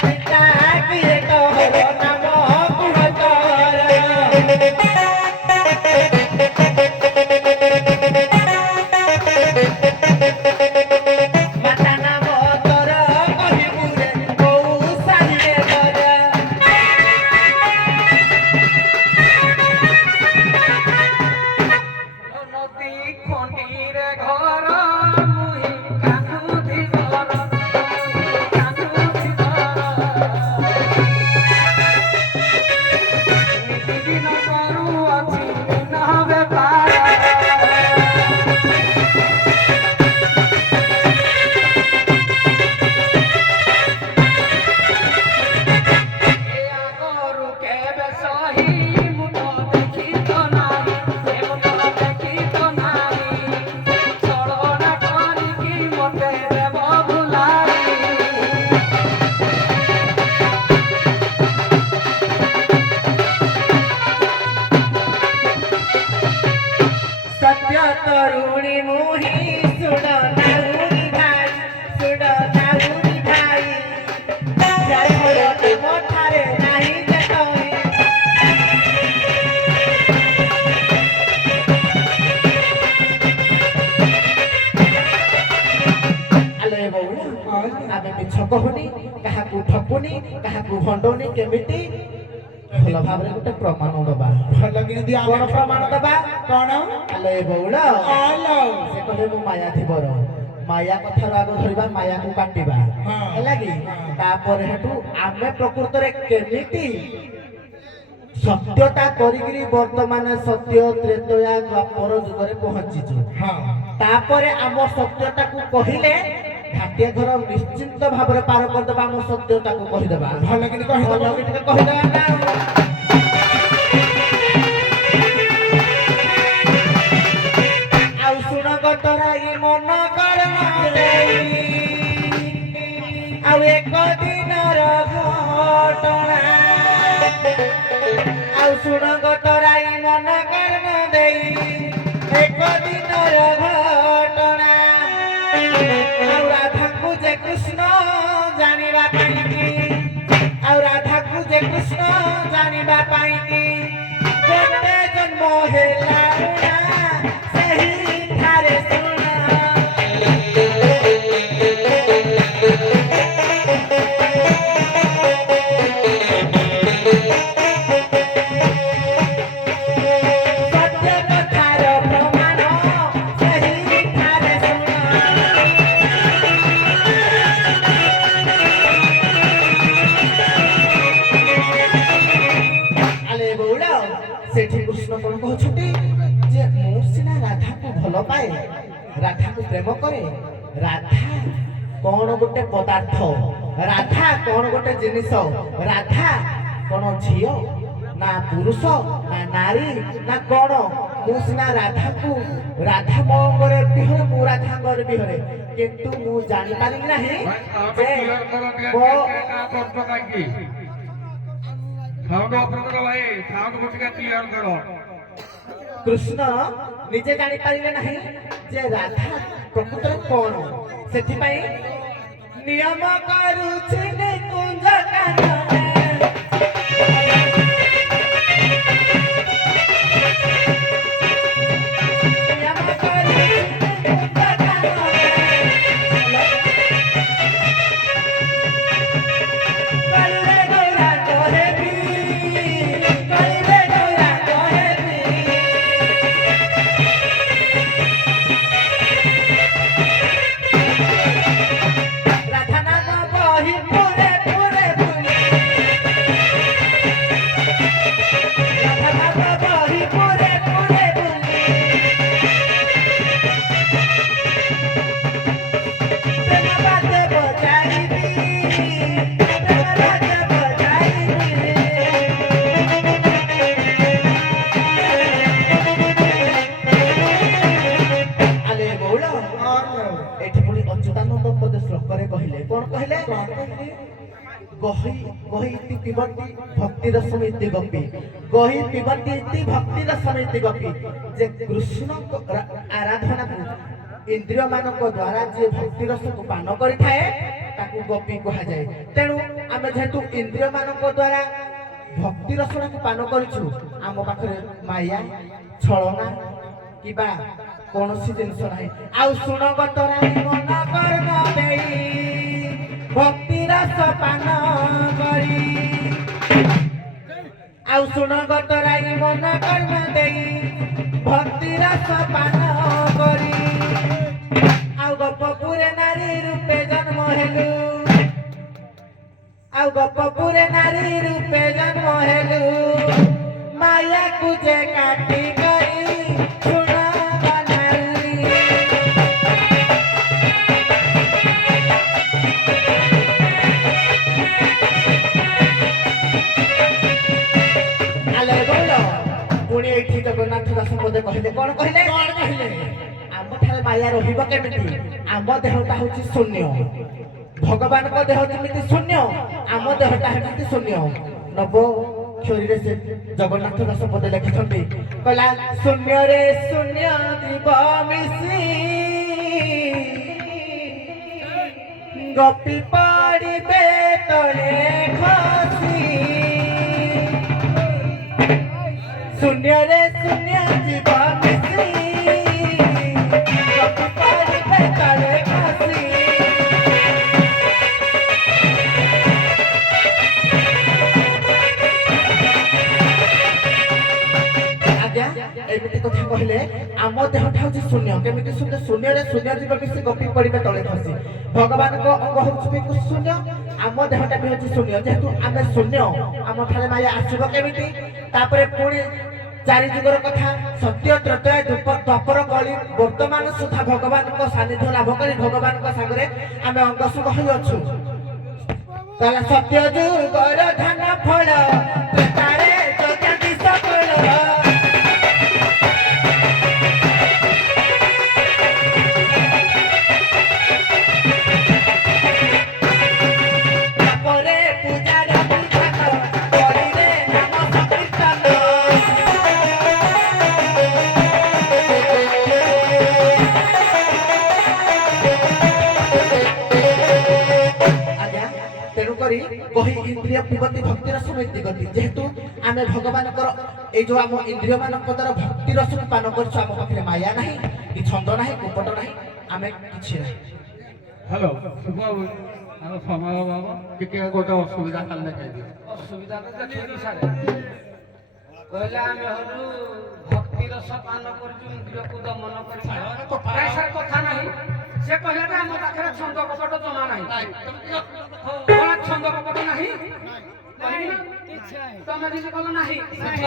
ପିତା କିଏ ତୋର ନାମ କୁହ ତୋର ମାତା ନାମ ତୋର କହିବୁ ରେ କାହାକୁ ଭଣ୍ଡଉନି କେମିତି ଭଲ ଭାବରେ ଗୋଟେ ପ୍ରମାଣ ଦବା ଭଲ କିଣି ଦିଅ କଣ ପ୍ରମାଣ ଦବା କଣ ଆଲୋ ଏ ବଉଳ ଆଲୋ ସେ କହିଲେ ମୁଁ ମାୟା ଥିବର ମାୟା କଥାରୁ ଆଗ ଧରିବା ମାୟାକୁ କାଟିବା ହଁ। ହେଲା କି ତାପରେ ହେଠୁ ଆମେ ପ୍ରକୃତରେ କେମିତି ସତ୍ୟତା କରିକିରି ବର୍ତ୍ତମାନ ସତ୍ୟ ତ୍ରେତୟା ଦ୍ୱାପର ଯୁଗରେ ପହଞ୍ଚିଛୁ ହଁ ତାପରେ ଆମ ସତ୍ୟଟାକୁ କହିଲେ ଘାଟିଆ ଘର ନିଶ୍ଚିନ୍ତ ଭାବରେ ପାର କରିଦେବା ଆମ ସତ୍ୟଟାକୁ କହିଦେବା ଭଲ କିଣି କହିଦବ ଭଲ କି ଟିକେ କହିଦେବା ନା ଆଉ ଶୁଣ ଗତରା ଇ ମନ କର୍ମ ଦେଇ ଆଉ ଏକ ଦିନର ଘଟଣା ଆଉ ଶୁଣ ଗତରା ଇ ମନ କର୍ମ ଦେଇ ଏକ ଦିନର ଘଟଣା ଆଉ ରାଧାକୁ ଯେ କୃଷ୍ଣ ଜାଣିବା ପାଇଁକି ଆଉ ରାଧାକୁ ଯେ କୃଷ୍ଣ ଜାଣିବା ପାଇଁକି ଗୋଟେ ଜନ୍ମ ହେଲା ସେହି ଠାରେ ଶୁଣ ସତ୍ୟ କଥାର ପ୍ରମାଣ ସେହି ଠାରେ ଶୁଣ ଆଲେ ବଉଳ ସେଠି କୃଷ୍ଣ କଣ କହୁଛନ୍ତି ଯେ ମୁଁ ସିନା ରାଧାକୁ ଭଲ ପାଏ ରାଧାକୁ ପ୍ରେମ କରେ ରାଧା କଣ ଗୋଟେ ପଦାର୍ଥ ରାଧା କଣ ଗୋଟେ ଜିନିଷ ରାଧା କଣ ଝିଅ ନା ପୁରୁଷ ନା ନାରୀ ନା କଣ ମୁଁ ସିନା ରାଧାକୁ ରାଧା ମୋ ଅଙ୍ଗରେ ବିହରେ ମୁଁ ରାଧାଙ୍କର ବିହରେ କିନ୍ତୁ ମୁଁ ଜାଣିପାରିଲି ନାହିଁ ଯେ ମୋ ସାଉଣ୍ଡ ଅପରେଟର ଭାଇ ସାଉଣ୍ଡ ଟିକେ କ୍ଲିୟର କର କୃଷ୍ଣ ନିଜେ ଜାଣିପାରିଲେ ନାହିଁ ଯେ ରାଧା ପ୍ରକୃତରେ କଣ ସେଥିପାଇଁ ନିୟମ କରୁଛି ନିକୁଞ୍ଜ କାନନେ ନିୟମ କରୁଛି ନିକୁଞ୍ଜ କାନନେ କଳିରେ ଗୌରା କହେବି କଳିରେ ଗୌରା କହେବି ରାଧା ନାମ ବହି ପୁରେ ପୁରେ ବୁଲି ରାଧା ନାମ ବହି ପୁରେ ପୁରେ ବୁଲି ପ୍ରେମ ବାଦ୍ୟ ବଜାଇବି ପ୍ରେମ ବାଦ୍ୟ ବଜାଇବି ଆଲେ ବଉଳ ଏଠି ପୁଣି ଅଚ୍ୟୁତାନନ୍ଦ ପଦ ଶ୍ଲୋକରେ କହିଲେ କଣ କହିଲେ ଗହି ଗହି ଇତି ପିବନ୍ତି ଭକ୍ତି ରସମ ଇତି ଗପି ଗହି ପିବନ୍ତି ଇତି ଭକ୍ତି ରସମ ଇତି ଗପି ଯେ କୃଷ୍ଣଙ୍କ ଆରାଧନାକୁ ଇନ୍ଦ୍ରିୟ ମାନଙ୍କ ଦ୍ୱାରା ଯିଏ ଭକ୍ତି ରସକୁ ପାନ କରିଥାଏ ତାକୁ ଗୋପୀ କୁହାଯାଏ ତେଣୁ ଆମେ ଯେହେତୁ ଇନ୍ଦ୍ରିୟ ମାନଙ୍କ ଦ୍ୱାରା ଭକ୍ତି ରସନାକୁ ପାନ କରିଛୁ ଆମ ପାଖରେ ମାୟା ଛଳନା କିବା କୌଣସି ଜିନିଷ ନାହିଁ ଆଉ ଶୁଣ ଗତରା ମନ କର୍ମ ଦେଇ ଭକ୍ତି ରସ ପାନ କରି ଆଉ ଶୁଣ ଗତରା ମନ କର୍ମ ଦେଇ ଭକ୍ତି ରସ ପାନ କରି ଆଉ ଗୋପପୁରେ ନାରୀ ରୂପେ ଜନ୍ମ ହେଲୁ ଆଉ ଗୋପପୁରେ ନାରୀ ରୂପେ ଜନ୍ମ ହେଲୁ ମାୟାକୁ ଯେ କାଟି କରି ଶୁଣ ବନାଲି ଆଲେ ବୋଲ ପୁଣି ଏଇଠି ଜଗନ୍ନାଥ ଦାସ ପଦେ କହିଲେ କଣ କହିଲେ ଆମ ଠାରେ ମାୟା ରହିବ କେମିତି ଆମ ଦେହଟା ହଉଛି ଶୂନ୍ୟ ଭଗବାନଙ୍କ ଦେହ ଯେମିତି ଶୂନ୍ୟ ଆମ ଦେହଟା ହେମିତି ଶୂନ୍ୟ ନବ କ୍ଷରୀରେ ସେ ଜଗନ୍ନାଥ ଦାସ ପଦେ ଲେଖିଛନ୍ତି କହିଲା ଶୂନ୍ୟରେ ଶୂନ୍ୟ ଜୀବ ମିଶି ଗୋପୀ ପଡ଼ିବେ ତଳେ ଖସି ଶୂନ୍ୟରେ ଶୂନ୍ୟ ଜୀବ ମିଶି ଗୋପୀ ପଡ଼ିବେ ତଳେ ଖସି କହିଲେ ଆମ ଦେହଟା ହଉଛି ଶୂନ୍ୟ କେମିତି ଶୂନ୍ୟ ଶୂନ୍ୟରେ ଶୂନ୍ୟ ଜୀବ ବି ସେ ଗପି ପଡ଼ିବେ ତଳେ ଖସି ଭଗବାନଙ୍କ ଅଙ୍ଗ ହଉଛି ବି ଶୂନ୍ୟ ଆମ ଦେହଟା ବି ହଉଛି ଶୂନ୍ୟ ଯେହେତୁ ଆମେ ଶୂନ୍ୟ ଆମ ଠାରେ ମାୟା ଆସିବ କେମିତି ତାପରେ ପୁଣି ଚାରି ଯୁଗର କଥା ସତ୍ୟ ତ୍ରେତୟା ଦ୍ୱାପର କଳି ବର୍ତ୍ତମାନ ସୁଦ୍ଧା ଭଗବାନଙ୍କ ସାନ୍ନିଧ୍ୟ ଲାଭ କରି ଭଗବାନଙ୍କ ସାଙ୍ଗରେ ଆମେ ଅଙ୍ଗସୁଖ ହୋଇଅଛୁ ତାହେଲେ ସତ୍ୟ ଯୁଗର ଧାନ ଫଳ ତ୍ରେତାରେ ଯଜ୍ଞାତି ସଫଳ ତାପରେ ପୂଜାର ବିଧାନ କରିଲେ ନାମ ସଂକୀର୍ତ୍ତନ ତେଣୁକରି କହି ଇନ୍ଦ୍ରିୟ ପିବତି ଭକ୍ତି ରସ ବୃତ୍ତି ଗତି ଯେହେତୁ ଆମେ ଭଗବାନଙ୍କର ଏଇ ଯୋଉ ଆମ ଇନ୍ଦ୍ରିୟ ମାନଙ୍କ ଦ୍ୱାରା ଭକ୍ତି ରସକୁ ପାନ କରୁଛୁ ଆମ ପାଖରେ ମାୟା ନାହିଁ କି ଛନ୍ଦ ନାହିଁ କୁପଟ ନାହିଁ ଆମେ କିଛି ନାହିଁ ହ୍ୟାଲୋ ଶୁଭବାବୁ ଆମ ସମୟ ବାବୁ ଟିକେ ଗୋଟେ ଅସୁବିଧା କାଲି ଦେଖାଇଦିଅ ଅସୁବିଧା ତ ଦେଖିବି ସାରେ କହିଲେ ଆମେ ହଲୁ ଭକ୍ତି ରସ ପାନ କରୁଛୁ ଇନ୍ଦ୍ରିୟକୁ ଦମନ କରିଛୁ ନାଇଁ ସାର୍ କଥା ନାହିଁ ସେ କହିଲା ଯେ ଆମ ପାଖରେ ଛନ୍ଦ କପଟ ଜମା ନାହିଁ କଣ ଛନ୍ଦ କପଟ ନାହିଁ କହିବି ନା? ତମେ ଯଦି କଲ ନାହିଁ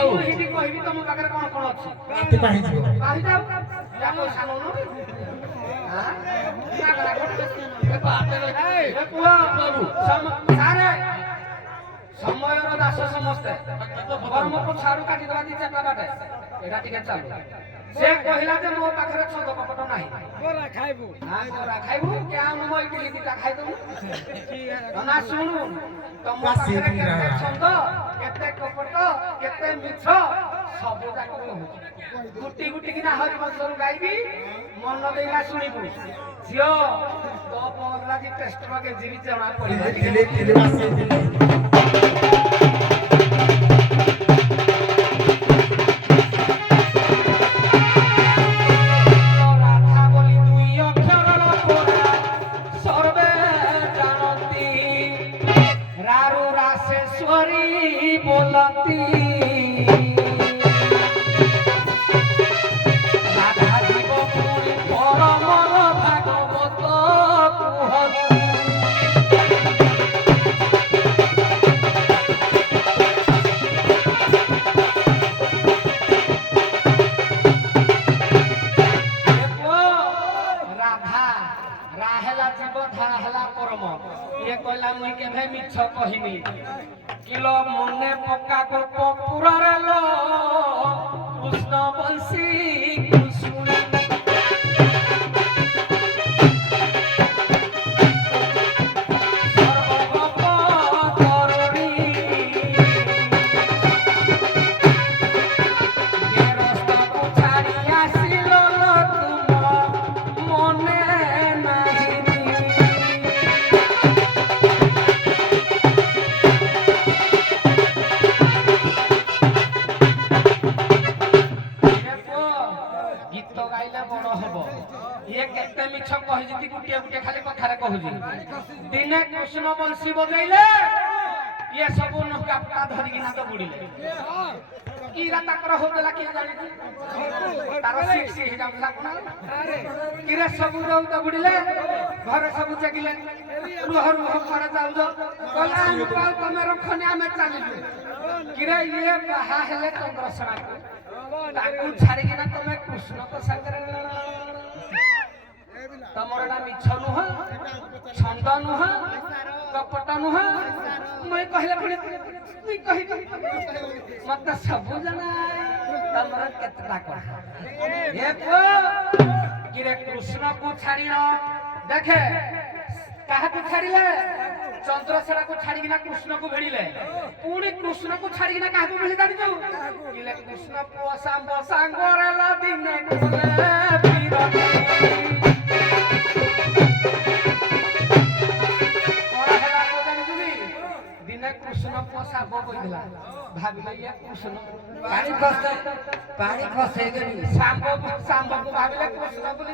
ମୁଁ ହିନ୍ଦୀ କହିବି ତମ ପାଖରେ କଣ କଣ ଅଛି ରାତି ପାହିଯିବ କହିଯାଉ ଯା ପଇସା ନଉନ ସମୟର ଦାସ ସମସ୍ତେ କର୍ମକୁ ଛାଡୁ କାଟିଦେବା ଦି ଚାରିଟା ବାଟେ ଏଇଟା ଟିକେ ଚାଲୁ ସେ କହିଲା ଯେ ମୋ ପାଖରେ ଛନ୍ଦ କପଟ ନାହିଁ ବରା ଖାଇବୁ କେଉଁ ମୋ ଇଟିଲି ଦିଟା ଖାଇଦବୁ ନା ଶୁଣୁ ତମ ପାଖରେ କେତେ ଛନ୍ଦ କେତେ କପଟ କେତେ ମିଛ ସବୁ ଯାକ ଗୁଟି ଗୁଟି କିନା ହରିବଂଶରୁ ଗାଇବି ମନ ଦେଇନା ଶୁଣିବୁ ଝିଅ ତୋ ପରଲା ଯେ ଟେଷ୍ଟ ବାକେ ଜିବି ଜଣା ପଡିବ ମିଛ କହିନି କିଲୋ ମନେ ପକା ଗୋପ ପୁରରେ लो କୃଷ୍ଣ ବଂଶୀ କୁସୁମୀ ସର୍ବଗୋପ ତରୁଣୀ ଗେରସ୍ତକୁ ଛାଡ଼ି ଆସିଲ ତୁମ ମନେ ନାହିଁ गुटिया गुटिया खाली कथारे कहूजी दिने कृष्ण बंशी बजैले ये सब नौका धरिकी ना तो बुड़िले कीरा ताकर होतला के जानि तार सिक्स हे जाउला कोना कीरा सब रौ तो बुड़िले घर सब जगिले रुह रुह कर जाउ कला पाल तमे रखने आमे चालिलु कीरा ये बाहा हेले चंद्रसना ताकू छाड़ी कि ना तमे कृष्ण को संगरे तमर ना मिछ नुह छंद नुह कपट नुह मैं कहले पुणी तुई कहि मत सब जना तमर केतटा कहा हे पो किरे कृष्ण को छाड़ी न देखे काहा को छाड़ीले चंद्रसेना को छाड़ी ना कृष्ण को भेड़ीले पुणी कृष्ण को छाड़ी ना काहा को भेड़ी जानि जो किले कृष्ण पो सांगोरेला दिने कोले पीरती कृष्ण पोसा बोला भाबिले ये कृष्ण पानी खसे गनी सांब को भाबिले कृष्ण बोली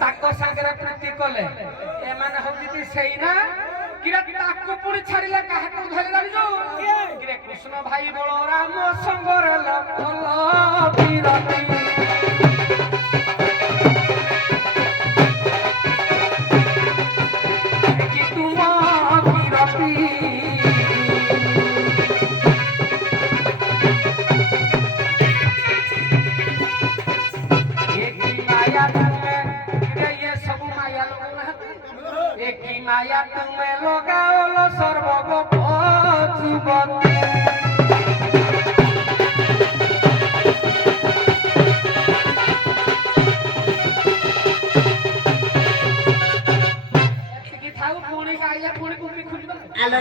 ताको संगरे प्रीति कले ए माने होती सेई ना किरा ताको पुरी छाड़िले काहे को धरि जानि जो किरे कृष्ण भाई बलराम संगरे लखल पीरती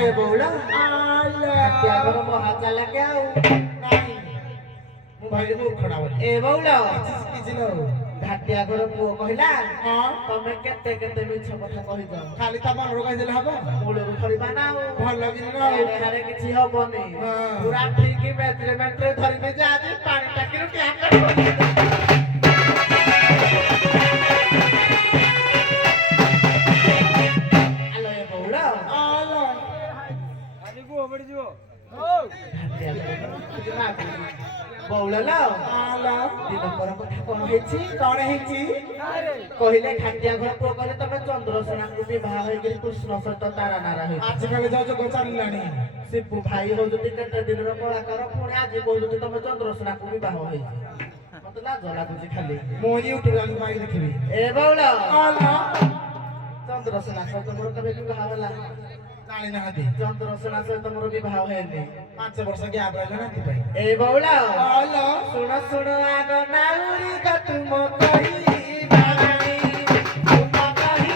ଏ ବଉଳ ଘାଟିଆ ଘର ମହା ଚାଲାକ ଆଉ ନାଇଁ ମୁଁ ଭାଇଲି ମୂର୍ଖଟା ବୋଲି ଏ ବଉଳ କିଛି ଲୋ ଘାଟିଆ ଘର ପୁଅ କହିଲା ହଁ ତମେ କେତେ କେତେ ମିଛ କଥା କହିଛ ଖାଲି ତା ମନରୁ କହିଦେଲେ ହବ ମୂଳରୁ ଧରିବା ନା ଆଉ ଭଲ କିନି ଆଉ ଏହାର କିଛି ହବନି ହଁ। ପୁରା ଠିକ ମେଟ୍ରେ ଧରିକି ଯେ ଆଜି ପାଣି ଟାଙ୍କିରୁ ଟ୍ୟାପ କରିବ ଆଲୋ ଏ ବଉଳ ଆଲୋ ବଉଳ ଲୋ ଆଲୋ ଦିନକର କଥା କଣ ହେଇଛି କଣ ହେଇଛି କହିଲେ ଖାଟିଆ ଘର ପୁଅ କହିଲେ ତମେ ଚନ୍ଦ୍ରସେନାକୁ ବିବାହ ହେଇକିରି କୃଷ୍ଣ ସହିତ ତାରା ନାରା ହେଇଛି ଆଜିକାଲି ଯାଉ ଯୋଗ ଚାଲିଲାଣି ଶିବୁ ଭାଇ ହଉଛନ୍ତି କେତେ ଦିନର କଳାକାର ପୁଣି ଆଜି କହୁଛନ୍ତି ତମେ ଚନ୍ଦ୍ରସେନାକୁ ବିବାହ ହେଇଛି ମତେ ଲାଜ ଲାଗୁଛି ଖାଲି ମୁଁ ୟୁଟ୍ୟୁବ ମାରି ଦେଖିବି ଏ ବଉଳ ଆଲୋ ଚନ୍ଦ୍ରସେନା ସହିତ ମୋର କେବେ ବିବାହ ହେଲା ଜାଣି ନାହାନ୍ତି ଚନ୍ଦ୍ରସେନା ସହିତ ମୋର ବିବାହ ହେଇନି 5 ବର୍ଷ ଗ୍ୟାପ ରହିଲା ନା ସେଥିପାଇଁ ଏ ବଉଳ ଆଲୋ ଶୁଣ ଶୁଣ ଆଗ ନାଉରି ତୁମ କହି ବାବାଣୀ ତୁମ କହି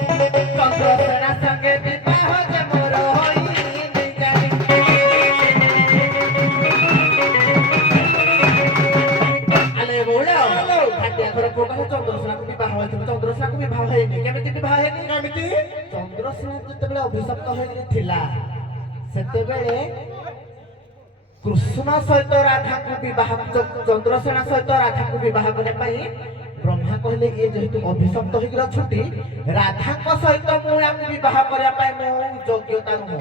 ଚନ୍ଦ୍ରସେନା ସଙ୍ଗେ ବିବାହ ଯେ ମୋର ହୋଇ ଜାଣି ଆଲେ ବଉଳ ଖାଟିଆ ଘର ପୁଅ କହିଲେ ଚନ୍ଦ୍ରସେନାକୁ ବିବାହ ହେଇଥିବ ଚନ୍ଦ୍ରସେନାକୁ ବିବାହ ହେଇନି କେମିତି ବିବାହ ହେଇନି କେମିତି ଚନ୍ଦ୍ରସେନା ଯେତେବେଳେ ଅଭିଶପ୍ତ ହୋଇକି ଥିଲା ସେତେବେଳେ କୃଷ୍ଣ ସହିତ ରାଧାକୁ ବିବାହ ଚନ୍ଦ୍ରସେନା ସହିତ ରାଧାକୁ ବିବାହ କରିବା ପାଇଁ ବ୍ରହ୍ମା କହିଲେ ଇଏ ଯେହେତୁ ଅଭିଶପ୍ତ ହୋଇକି ଅଛନ୍ତି ରାଧାଙ୍କ ସହିତ ମୁଁ ୟାକୁ ବିବାହ କରିବା ପାଇଁ ମୁଁ ଯୋଗ୍ୟତା ନୁହଁ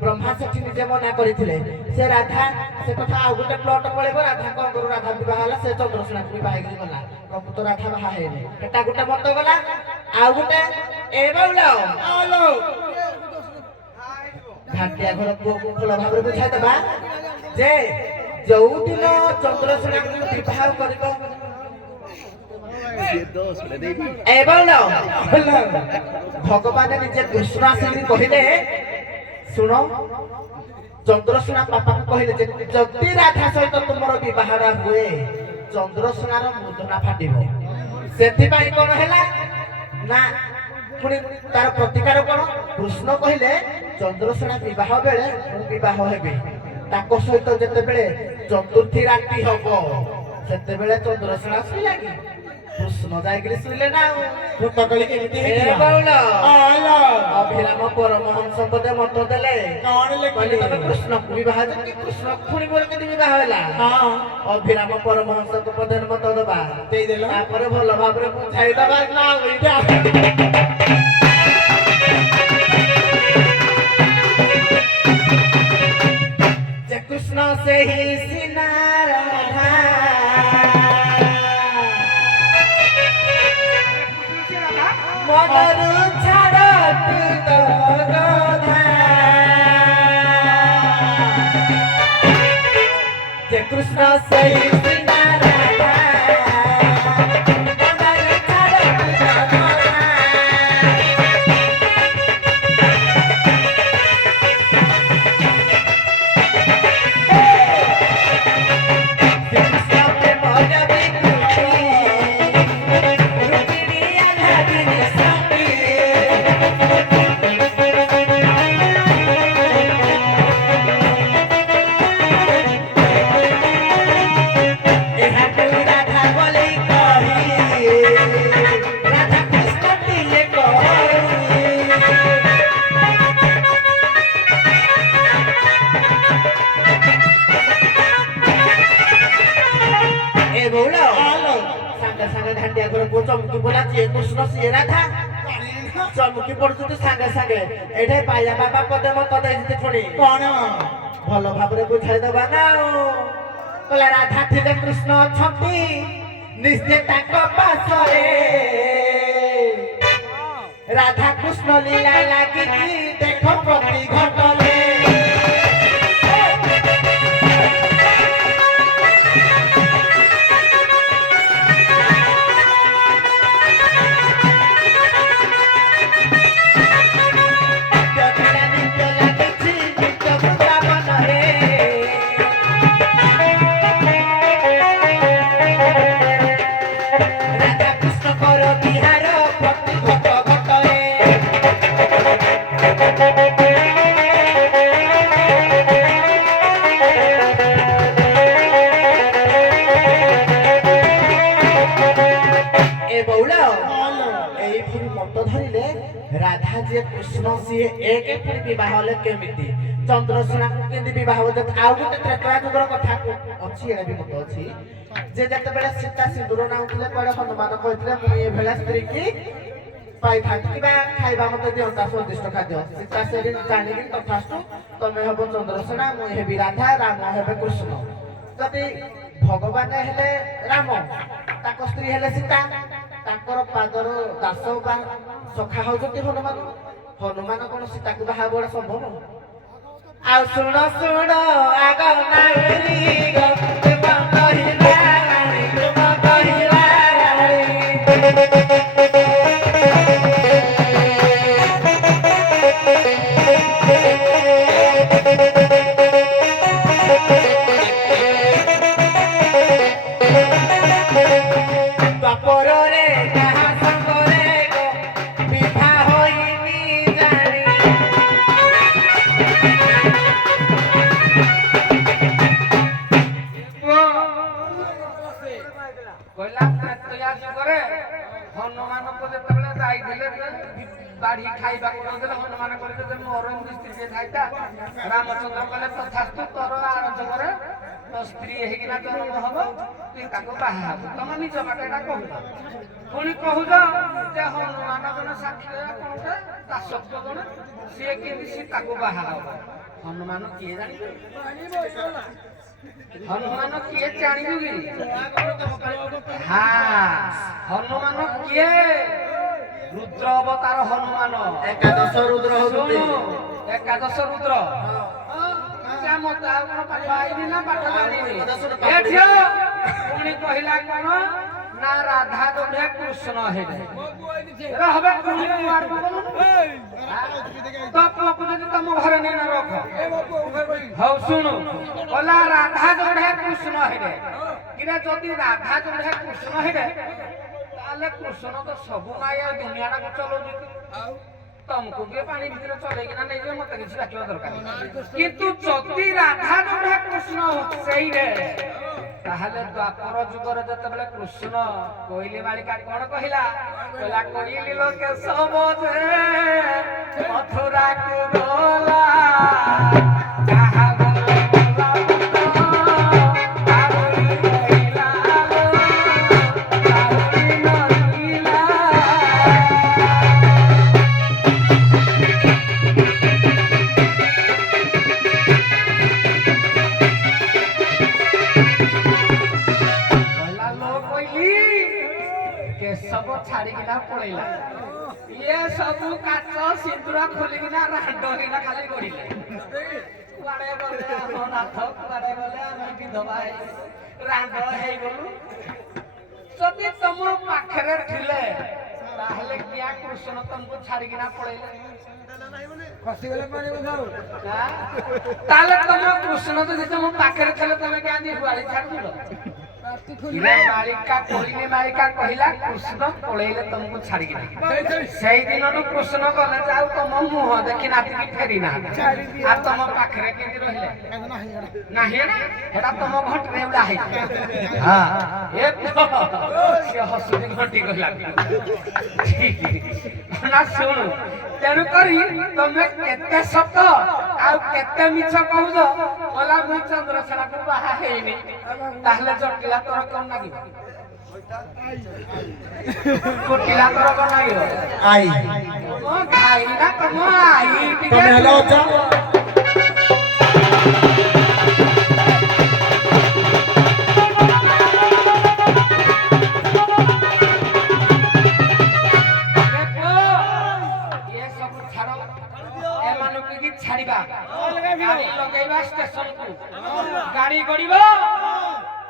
ବ୍ରହ୍ମା ସେଠି ନିଜେ ମନା କରିଥିଲେ ସେ ରାଧା ସେ କଥା ଆଉ ଗୋଟେ ପ୍ଲଟ ପଳେଇବ ରାଧାଙ୍କ ଅଙ୍ଗରୁ ରାଧା ବିବାହ ହେଲା ସେ ଚନ୍ଦ୍ରସେନାକୁ ବିବାହ ହେଇକି ଗଲା ପ୍ରକୃତ ରାଧା ବାହା ହେଇନି ଏଟା ଗୋଟେ ମତ ଗଲା ଆଉ ଗୋଟେ ଏ ବଉଳ ଆଲୋ ଘାଟିଆ ଘର ପୁଅକୁ ଭଲ ଭାବରେ ବୁଝାଇଦେବା ଯେ ଯୋଉଦିନ ଚନ୍ଦ୍ରସେନାକୁ ବିବାହ କରିବ ଏ ବଉଳ ଭଗବାନ ନିଜେ କୃଷ୍ଣ ଆସିକି କହିଲେ ଶୁଣ ଚନ୍ଦ୍ରସେନା ବାପାଙ୍କୁ କହିଲେ ଯେ ଯଦି ରାଧା ସହିତ ତୁମର ବିବାହଟା ହୁଏ ଚନ୍ଦ୍ରସେନାର ମୁଦନା ଫାଟିବ ସେଥିପାଇଁ କଣ ହେଲା ନା ପୁଣି ତାର ପ୍ରତିକାର କଣ କୃଷ୍ଣ କହିଲେ ଚନ୍ଦ୍ରସେନା ବିବାହ ବେଳେ ମୁଁ ବିବାହ ହେବି ତାଙ୍କ ସହିତ ଯେତେବେଳେ ଚତୁର୍ଥୀ ରାତି ହବ ସେତେବେଳେ ଚନ୍ଦ୍ରସେନା ଶୋଇଲା କି କୃଷ୍ଣ ଯାଇକିରି ଶୋଇଲେ ନା ଆଉ ଭୂତ କଳି କେମିତି ଏ ହେଇଥିଲା ବଉଳ ଆଲୋ ଅଭିରାମ ପରମହଂସ ପଦେ ମତ ଦେଲେ କଣ କହିଲେ ଲେଖିଲେ ତମେ କୃଷ୍ଣକୁ ବିବାହ କି କୃଷ୍ଣ ପୁଣି ମୋର କେମିତି ବିବାହ ହେଲା ହଁ ଅଭିରାମ ପରମହଂସକୁ ପଦେ ମତ ଦେବା ଦେଇଦେଲ ତାପରେ ଭଲ ଭାବରେ ବୁଝାଇଦବା ନା ଏଇଟା ଯେ କୃଷ୍ଣ ସେହି ସିନା ରାଧା ମନରୁ ଛାଡ଼ ତୁ ତ ଗଧା ଯେ କୃଷ୍ଣ ସେହି ସିନା ରାଧା ମନରୁ ଛାଡ଼ ତୁ ତ ଗଧା ଚମକି ପଡା ଯିଏ କୃଷ୍ଣ ସିଏ ରାଧା ଚମକି ପଡୁଛନ୍ତି ସାଙ୍ଗେ ସାଙ୍ଗେ ଏଠେ ପାଇବା ବାବା ପଦେ ମତ ଦେଇଛନ୍ତି ପୁଣି କଣ ଭଲ ଭାବରେ ବୁଝାଇଦବା ନା କହିଲା ରାଧା ଥିଲେ କୃଷ୍ଣ ଅଛନ୍ତି ନିଜେ ତାଙ୍କ ପାଶରେ ରାଧା କୃଷ୍ଣ ଲୀଳା ଲାଗିଛି ଦେଖ ପ୍ରତି ଘଟରେ ବ୍ରତ ଧରିଲେ ରାଧା ଯିଏ କୃଷ୍ଣ ସିଏ ଏକ ପୁଣି ବିବାହ ହେଲେ କେମିତି ଚନ୍ଦ୍ରସେନାକୁ କେମିତି ବିବାହ ଆଉ ଗୋଟେ ତ୍ରେତୟା ଯୁଗର କଥା ଅଛି ଏଇଟା ବି ମତ ଅଛି ଯେ ଯେତେବେଳେ ସୀତା ସିନ୍ଦୁର ନାଉଥିଲେ କୁଆଡେ ହନୁମାନ କହିଥିଲେ ମୁଁ ଏଭଳିଆ ସ୍ତ୍ରୀ କି ପାଇଥାନ୍ତି କିମ୍ବା ଖାଇବା ମତେ ଦିଅନ୍ତା ସ୍ୱାଦିଷ୍ଟ ଖାଦ୍ୟ ସୀତା ସେଠି ଜାଣିକି ତଥାସ୍ତୁ ତମେ ହବ ଚନ୍ଦ୍ରସେନା ମୁଁ ହେବି ରାଧା ରାମ ହେବେ କୃଷ୍ଣ ଯଦି ଭଗବାନ ହେଲେ ରାମ ତାଙ୍କ ସ୍ତ୍ରୀ ହେଲେ ସୀତା ତାଙ୍କର ପାଦର ଦାସ ବା ସଖା ହଉଛନ୍ତି ହନୁମାନ ହନୁମାନ କଣ ସୀତାକୁ ବାହା ହବ ସମ୍ଭବ ଆଉ ଶୁଣ ଶୁଣ ଆଗ ନାଗରୀ ଗো ତୁମ କହିଲା ରାଣୀ ତୁମ କହିଲା ରାଣୀ ବାପରରେ କାହା ସାଙ୍ଗରେ ଗো ବିଭା ହୋଇନି ଜାଣି କହିଲା ତ୍ରେତୟା ଯୁଗରେ ହନୁମାନଙ୍କୁ ଯେତେବେଳେ ଯାଇଥିଲେ ବାଢି ଖାଇବାକୁ ଦେଉଥିଲେ ହନୁମାନ କହିଲେ ଯେ ମୋର ଏମିତି ସ୍ତ୍ରୀ ଖାଇତା ରାମଚନ୍ଦ୍ର କହିଲେ ତଥାସ୍ତୁ ତୋର ଆର ଯୁଗରେ ତୋ ସ୍ତ୍ରୀ ହେଇକିନା ଜନ୍ମ ହବ ତୁଇ ତାକୁ ବାହା ହବୁ ତମ ନିଜ ବାଟ ଏଟା କହୁଛ ପୁଣି କହୁଛ ଯେ ହନୁମାନ ଜଣେ ସାକ୍ଷୀ କଣଟେ ଦାସତ୍ୱ ଜଣେ ସିଏ କେମିତି ସେ ତାକୁ ବାହା ହବ ହନୁମାନ କିଏ ଜାଣିବେ ହନୁମାନ କିଏ ଜାଣିବୁ କି ହନୁମାନ କିଏ ରୁଦ୍ର ଅବତାର ହନୁମାନ ଏକାଦଶ ରୁଦ୍ର ହଉଛନ୍ତି ଏକାଦଶ ରୁଦ୍ର ମତେ ଆଉ କଣ ପାଠ ଆଇନି ନା ପାଠ ଜାଣିନି ଏ ଝିଅ ପୁଣି କହିଲା କଣ ନା ରାଧା ଯୋଉଠେ କୃଷ୍ଣ ହେବେ ହବେ ତ ପୁଅକୁ ଯଦି ତମ ଘରେ ନେଇ ରଖ ହଉ ଶୁଣୁ କହିଲା ରାଧା ଯୋଉଠେ କୃଷ୍ଣ ହେବେ କିରେ ଯଦି ରାଧା ଯୋଉଠେ କୃଷ୍ଣ ହେବେ ତାହେଲେ କୃଷ୍ଣ ତ ସବୁ ମାୟା ଦୁନିଆଟାକୁ ଚଲଉଛି ତମକୁ ବି ପାଣି ଭିତରେ ଚଲେଇକିନା ନେଇଯିବ ମତେ କିଛି ଡାକିବା ଦରକାର କିନ୍ତୁ ଯଦି ରାଧା ଯୋଉଠେ କୃଷ୍ଣ ସେଇରେ ତାହେଲେ ଦ୍ୱାପର ଯୁଗରେ ଯେତେବେଳେ କୃଷ୍ଣ କୋଇଲି ମାଳିକା କଣ କହିଲା କହିଲା କୋଇଲି ଲୋକେ ସମଜେ ମଥୁରାକୁ ଗଲା କାହା ସବୁ ଛାଡିକିନା ପଳେଇଲା ଇଏ ସବୁ କାଚ ସିନ୍ଦୁର ଖୋଲିକିନା ରାଣ୍ଡକିନା ଖାଲି ଗଢିଲେ କୁଆଡେ ଗଲେ ଆମ ନାଥ କୁଆଡେ ଗଲେ ଆମେ ବିଧବା ରାଣ୍ଡ ହେଇଗଲୁ ଯଦି ତମ ପାଖରେ ଥିଲେ ତାହେଲେ କିଆ କୃଷ୍ଣ ତମକୁ ଛାଡିକିନା ପଳେଇଲେ ତାହେଲେ ତମ କୃଷ୍ଣ ଯଦି ତମ ପାଖରେ ଥିଲେ ତମେ କେମିତି ଗୁଆଳି ଛାଡିଯିବ ମାଳିକା କୋଇଲି ମାଳିକା କହିଲା କୃଷ୍ଣ ପଳେଇଲେ ତମକୁ ଛାଡିକି ସେଇ ଦିନରୁ କୃଷ୍ଣ ଗଲେ ଯେ ଆଉ ତମ ମୁହଁ ଦେଖି ନାତିକି ଫେରି ନାହାନ୍ତି ଆଉ ତମ ପାଖରେ କେମିତି ରହିଲେ ନାହିଁ ସେଟା ତମ ଘଣ୍ଟିରେ ଏଗୁଡା ହେଇଛି ସେ ହସୁଛି ଘଣ୍ଟି କହିଲା ନା ଶୁଣୁ ତେଣୁ କରି ତମେ କେତେ ସତ ଆଉ କେତେ ମିଛ କହୁଛ କହିଲା ମୁଁ ଚନ୍ଦ୍ରସେନାକୁ ବାହା ହେଇନି ତାହେଲେ ଜଟିଲା ତୋର କଣ ଲାଗିବ କୋଟିଲା ତୋର କଣ ଲାଗିବ ଆଇ ଭାଇ ନା ତମ ଆଇ ଟିକେ ତମେ ହେଲେ ଅଜା ଛାଡିବା ଗାଡି ଲଗେଇବା ଷ୍ଟେସନକୁ ଗାଡି ଗଡିବ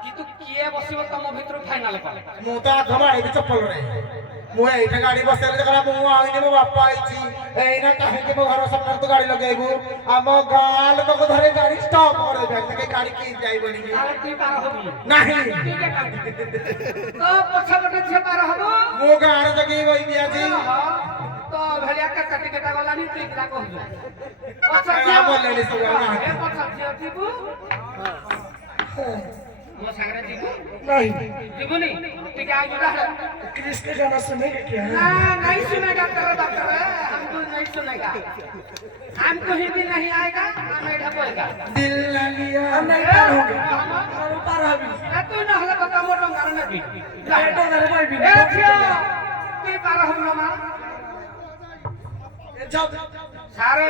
କିନ୍ତୁ କିଏ ବସିବ ତମ ଭିତରୁ ଫାଇନାଲ କଲେ ମୁଁ ତ ଆଗ ମାରିବି ଚପଲରେ ମୁଁ ଏଇଟା ଗାଡି ବସେଇଲେ କଲା ମୁଁ ଆଇନି ମୋ ବାପା ଆଇଛି ଏଇନା କାହିଁକି ମୋ ଘର ସାମ୍ନାରେ ତୁ ଗାଡି ଲଗେଇବୁ ଆମ ଗାଁ ଲୋକକୁ ଧରି ଗାଡି ଷ୍ଟପ୍ କରେଇବେ ଗାଡି କି ଯାଇବନି ନାହିଁ ତ ପଛପଟେ ଝିଅ ପାର ହବ ମୁଁ ଗାଁରେ ଜଗିକି ବଇବି ଆଜି ତ ଭଳିଆ କେତେ ଟିକେଟା ଗଲାନି ତୁ କିରା କହୁଛୁ ବୋଲେନି ସବୁ ପଛ ଝିଅ ଯିବୁ ମୋ ସାଙ୍ଗରେ ଯିବୁ नहीं ଯିବୁନି ଟିକେ ଆଉ ଯୋଉଟା कृष्ण गाना सुनेगा क्या ना नहीं सुनेगा तेरा डॉक्टर हमको नहीं सुनेगा हमको हिंदी नहीं आएगा हम एठा बोलेगा दिल ना लिया नहीं पार होगा और पार होगी ए तू न हला बता मोर डंगार ने भी लाइटो घर में भी ए छियो तू पार हो ना मा जब सारे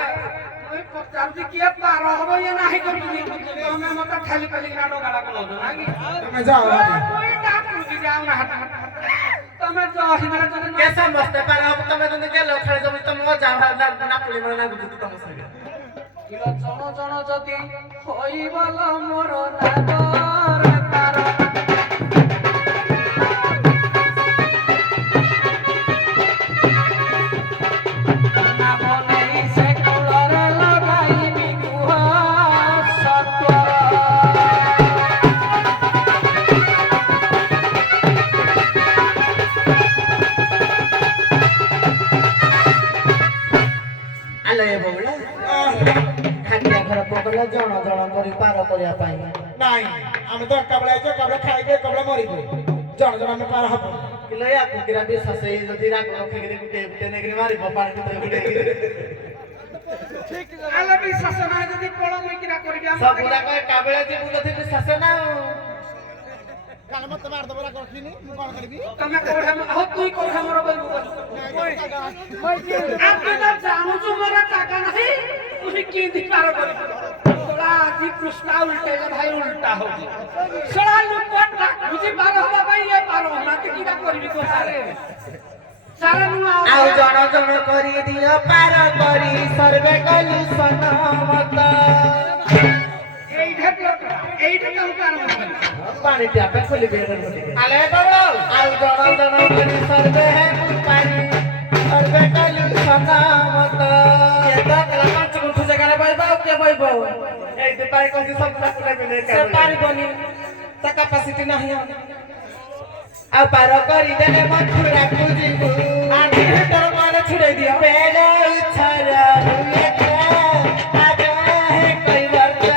तू पचारती किए पार हो ये नहीं करती तो मैं मत खाली खाली ना डोगाला को लो ना की मैं जाओ कोई डाक रुकी जाओ ना हट तमे जो हिंदरा जने कैसा मस्त पार अब तमे तो के लोग खड़े जब तुम जाओ ना पुली मना गुजु तुम सगे इला जन जन जति होइबल मोर नागर तार ना बने से कुलरे लगाइबी कुह सत्वर आलो ए बौला खाटिया घर पकड़ला जण जण करी पार करिया पाई नहीं हम तो कबला जो कबला खाएंगे कबला मरेंगे जन जन में पार हब किलो या कुकिरा भी ससे जदी राख रखे के गुटे गुटे नेगरी मारी पानी भीतर गुटे आले भी शासन जदी पळ मुई किरा करबी हम सब गुला कहे काबेला जे बुलथि भी ससे ना काल मत मार दबरा करखिनी मु कोन करबी तमे कोठ हम हो तुई कोठ हमर बल आपके तो जानू छु मोरा टाका नहीं तुही की दिखार कर तोला जी कृष्णा उल्टे ले भाई उल्टा हो सळा लुकट ना मुझे पार होबा भाई ये पार होना ते कीरा करबी को सारे सारे नु आउ जण जण करी दियो पार करी सर्वे कलु सनमत एइठे काम कर पानी ट्यापे खोली बेर मते आले बौला आउ जण जण करी सर्वे है पानी सर्वे कलु सनमत ये तो कला पांच गुंठ जगह रे बइबा के बइबो ए दे पाई कोसी सब ना कुले बिने से पारी बनी ता कैपेसिटी नहीं आ पार करी देने मथुरा कुजीबू आधी हेटर माने छुड़े दियो बेले उछरा हुएते आज है कोई वर्ते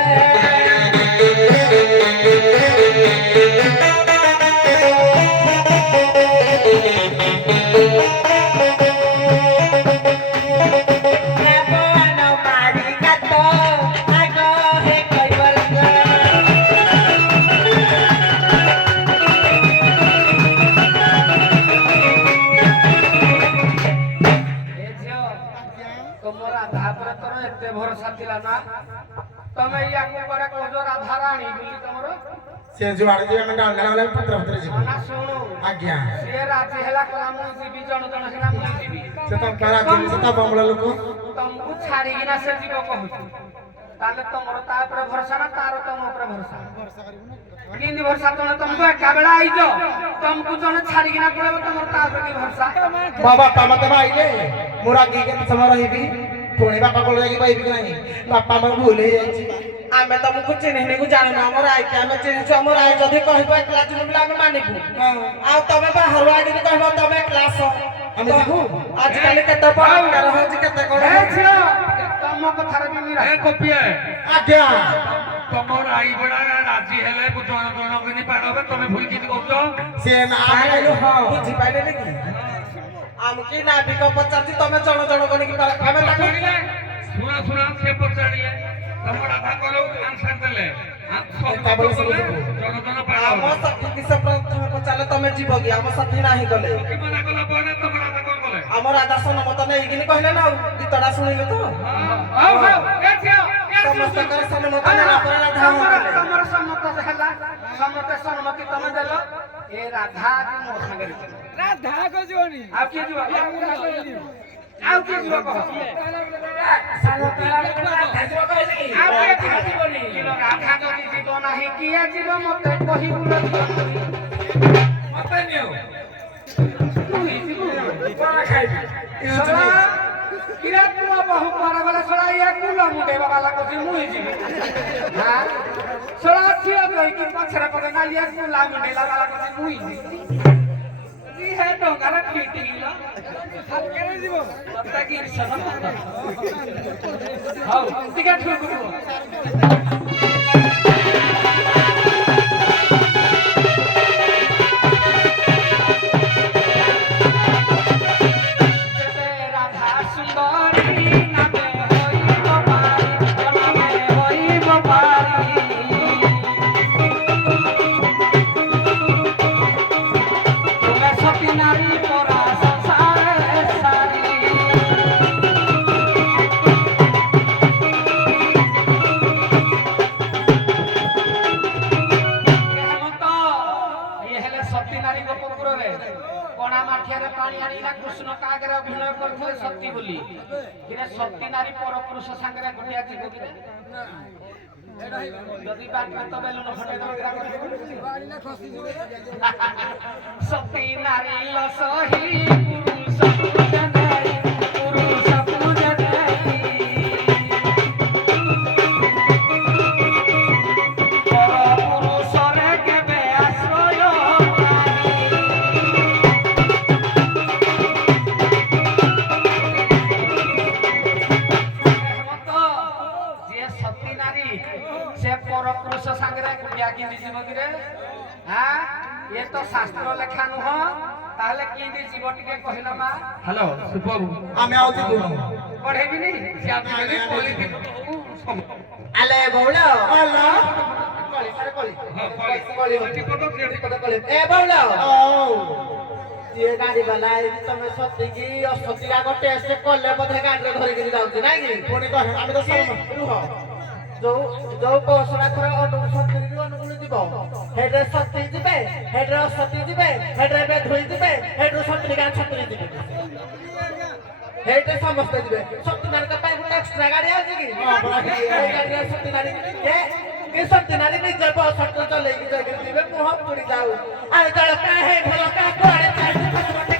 ना बोनो मारी कातो आगो है कोई वर्ते तमरा धापर तोर एते भरोसा थिला ना तमे या को करे कोजो राधा रानी बोली तमरो से जुआड़ जे में गाल गाल पत्र पत्र जी ना सुनो आज्ञा से राती हेला कला मु जीबी जण जण हेला मु जीबी से तो पारा जी से ता बंगला लोक तमको छाड़ी ना से जीव कहू ताले तमरो ता ऊपर भरोसा ना तारो तम ऊपर भरोसा किंदी भरोसा तने तुमको एका बेला आइजो तुमको जण छाड़ी ना पड़े तमरो ता ऊपर की भरोसा बाबा तमते भाईले मोरा की के समय रहिबी पुणी बापा को जाकी पाइबी नहीं बापा मन भूल हे जाई आमे तुमको चिन्हने को जाने ना हमर आई के आमे चिन्ह छ हमर आई जदी कहबो क्लास में आमे मानिबू आ तमे बाहर आगे कहबो तमे क्लास हम जीबू आजकल केते पढ़ कर हो जी केते कोन ए छियो तम कथार भी मिरा ए कोपिए आज्ञा तमर आई बड़ा राजी हेले को जण जण कनी पाड़बे तमे भूल की कहउछ से ना आइलो हां बुझी पाइले नहीं आमकी नाभि को पचाची तमे जण जण कोन की पार आमे ताको सुना सुना से पचाड़िए तमर आधा करो आंसर देले ताबले सब जण जण आम पाड़बे सखी की सब प्रथम पचाले तमे जीवगी आम सखी नाही गले की मना कला पने तमर आधा कोन बोले हमर आदा सन मत नहीं इगिनी कहले ना गीतड़ा सुनिले तो आओ आओ ए छियो समस्त कर सन मत ना पर आधा तमर सम्मत से हला सम्मत सम्मति तमे देलो ए राधा के मोर संगे राधा को जोनी आ के जुआ आउ के जुआ कह सालो तेरा राधा जुआ कह सी आउ के जीवनी किलो राधा जदी जीव नाही किए जीव मते कहि बुल मते नियो तुई जीव कोना खाइबी सला किरा पुआ बहु पारा वाला सला ये कुला मुंडे वाला को जी मुई जीवी हां सला छिया गई कि पछरा पड़े ना ये कुला मुंडे वाला को जी मुई जीवी ई है डोंगारा पीटी ला हाथ करे जीव पत्ता की सला हाउ टिकट ठुकुरो କଣା ମାଠିଆରେ ପାଣି ଆଣିକିନା କୃଷ୍ଣ କାଗରେ ଅଭିନୟ କରିଥିଲେ ସତୀ ବୋଲି କିରେ ସତୀ ନାରୀ ପରପୁରୁଷ ସାଙ୍ଗରେ ଗୋଟିଆ ଯିବ କି ଯଦି ବାଟରେ ତ ବେଲୁନ ଖଣ୍ଡେ ସତୀ ନାରୀ ଲସହି ପୁରୁଷ ପୂଜା ନାରୀ ପୁରୁଷ ପୂଜା ନାରୀ ପରପୁରୁଷରେ କେବେ ଆଶ୍ରୟ ଯିଏ ସତୀ ନାରୀ ସେ ପରପୁରୁଷ ସାଙ୍ଗରେ ଗୁଟିଆ କିନ୍ତି ଯିବ କିରେ ହାଁ ଏ ତ ଶାସ୍ତ୍ର ଲେଖା ନୁହଁ ତାହେଲେ କିନ୍ତି ଯିବ ଟିକେ କହିଲ ମା ହ୍ୟାଲୋ ସୁପରୁ ଆମେ ଆଉ ଯିବୁ ପଢେଇବିନି ସେ ଆଜିକାଲି ପଲିଥିନ ଆଲେ ବଉଳ ଆଲୋ ଏ ବଉଳ ଓ ଯିଏ ଗାଡି ବାଲା ହେଇଛି ତମେ ସତିକି ଅସତିକା ଗୋଟେ ଟେଷ୍ଟ କଲେ ବୋଧେ ଗାଡିରେ ଧରିକିରି ଯାଉଛି ନାଇଁ କି ପୁଣି କହ ଆମେ ତ ରୁହ ଯୋଉ କୌଶଳା ଥରେ ସତିକି ଅନୁଗୁଳ ଯିବ ହେଡରେ ସତୀ ଯିବେ ହେଡରେ ଅସତୀ ଯିବେ ହେଡରେ ଏବେ ଧୋଇ ଯିବେ ହେଡରୁ ସତୀ ଗାଁ ଛତୁରୀ ଯିବେ ହେଇଟେ ସମସ୍ତେ ଯିବେ ସତ୍ୟନାରାୟଣ ପାଇଁ ଗୋଟେ ଏକ୍ସଟ୍ରା ଗାଡି ଅଛି କି ଏଇ ଗାଡିରେ ସତ୍ୟନାରାୟଣ ଏ ସତ୍ୟନାରାୟଣ ନିଜେ ବସ୍ ଚଲେଇକି ଯାଇକି ଯିବେ ମୁହଁ ପୁଣି ଯାଉ ଆଉ ଜଳ ପ୍ରାୟ ହେଇଗଲା କୁଆଡେ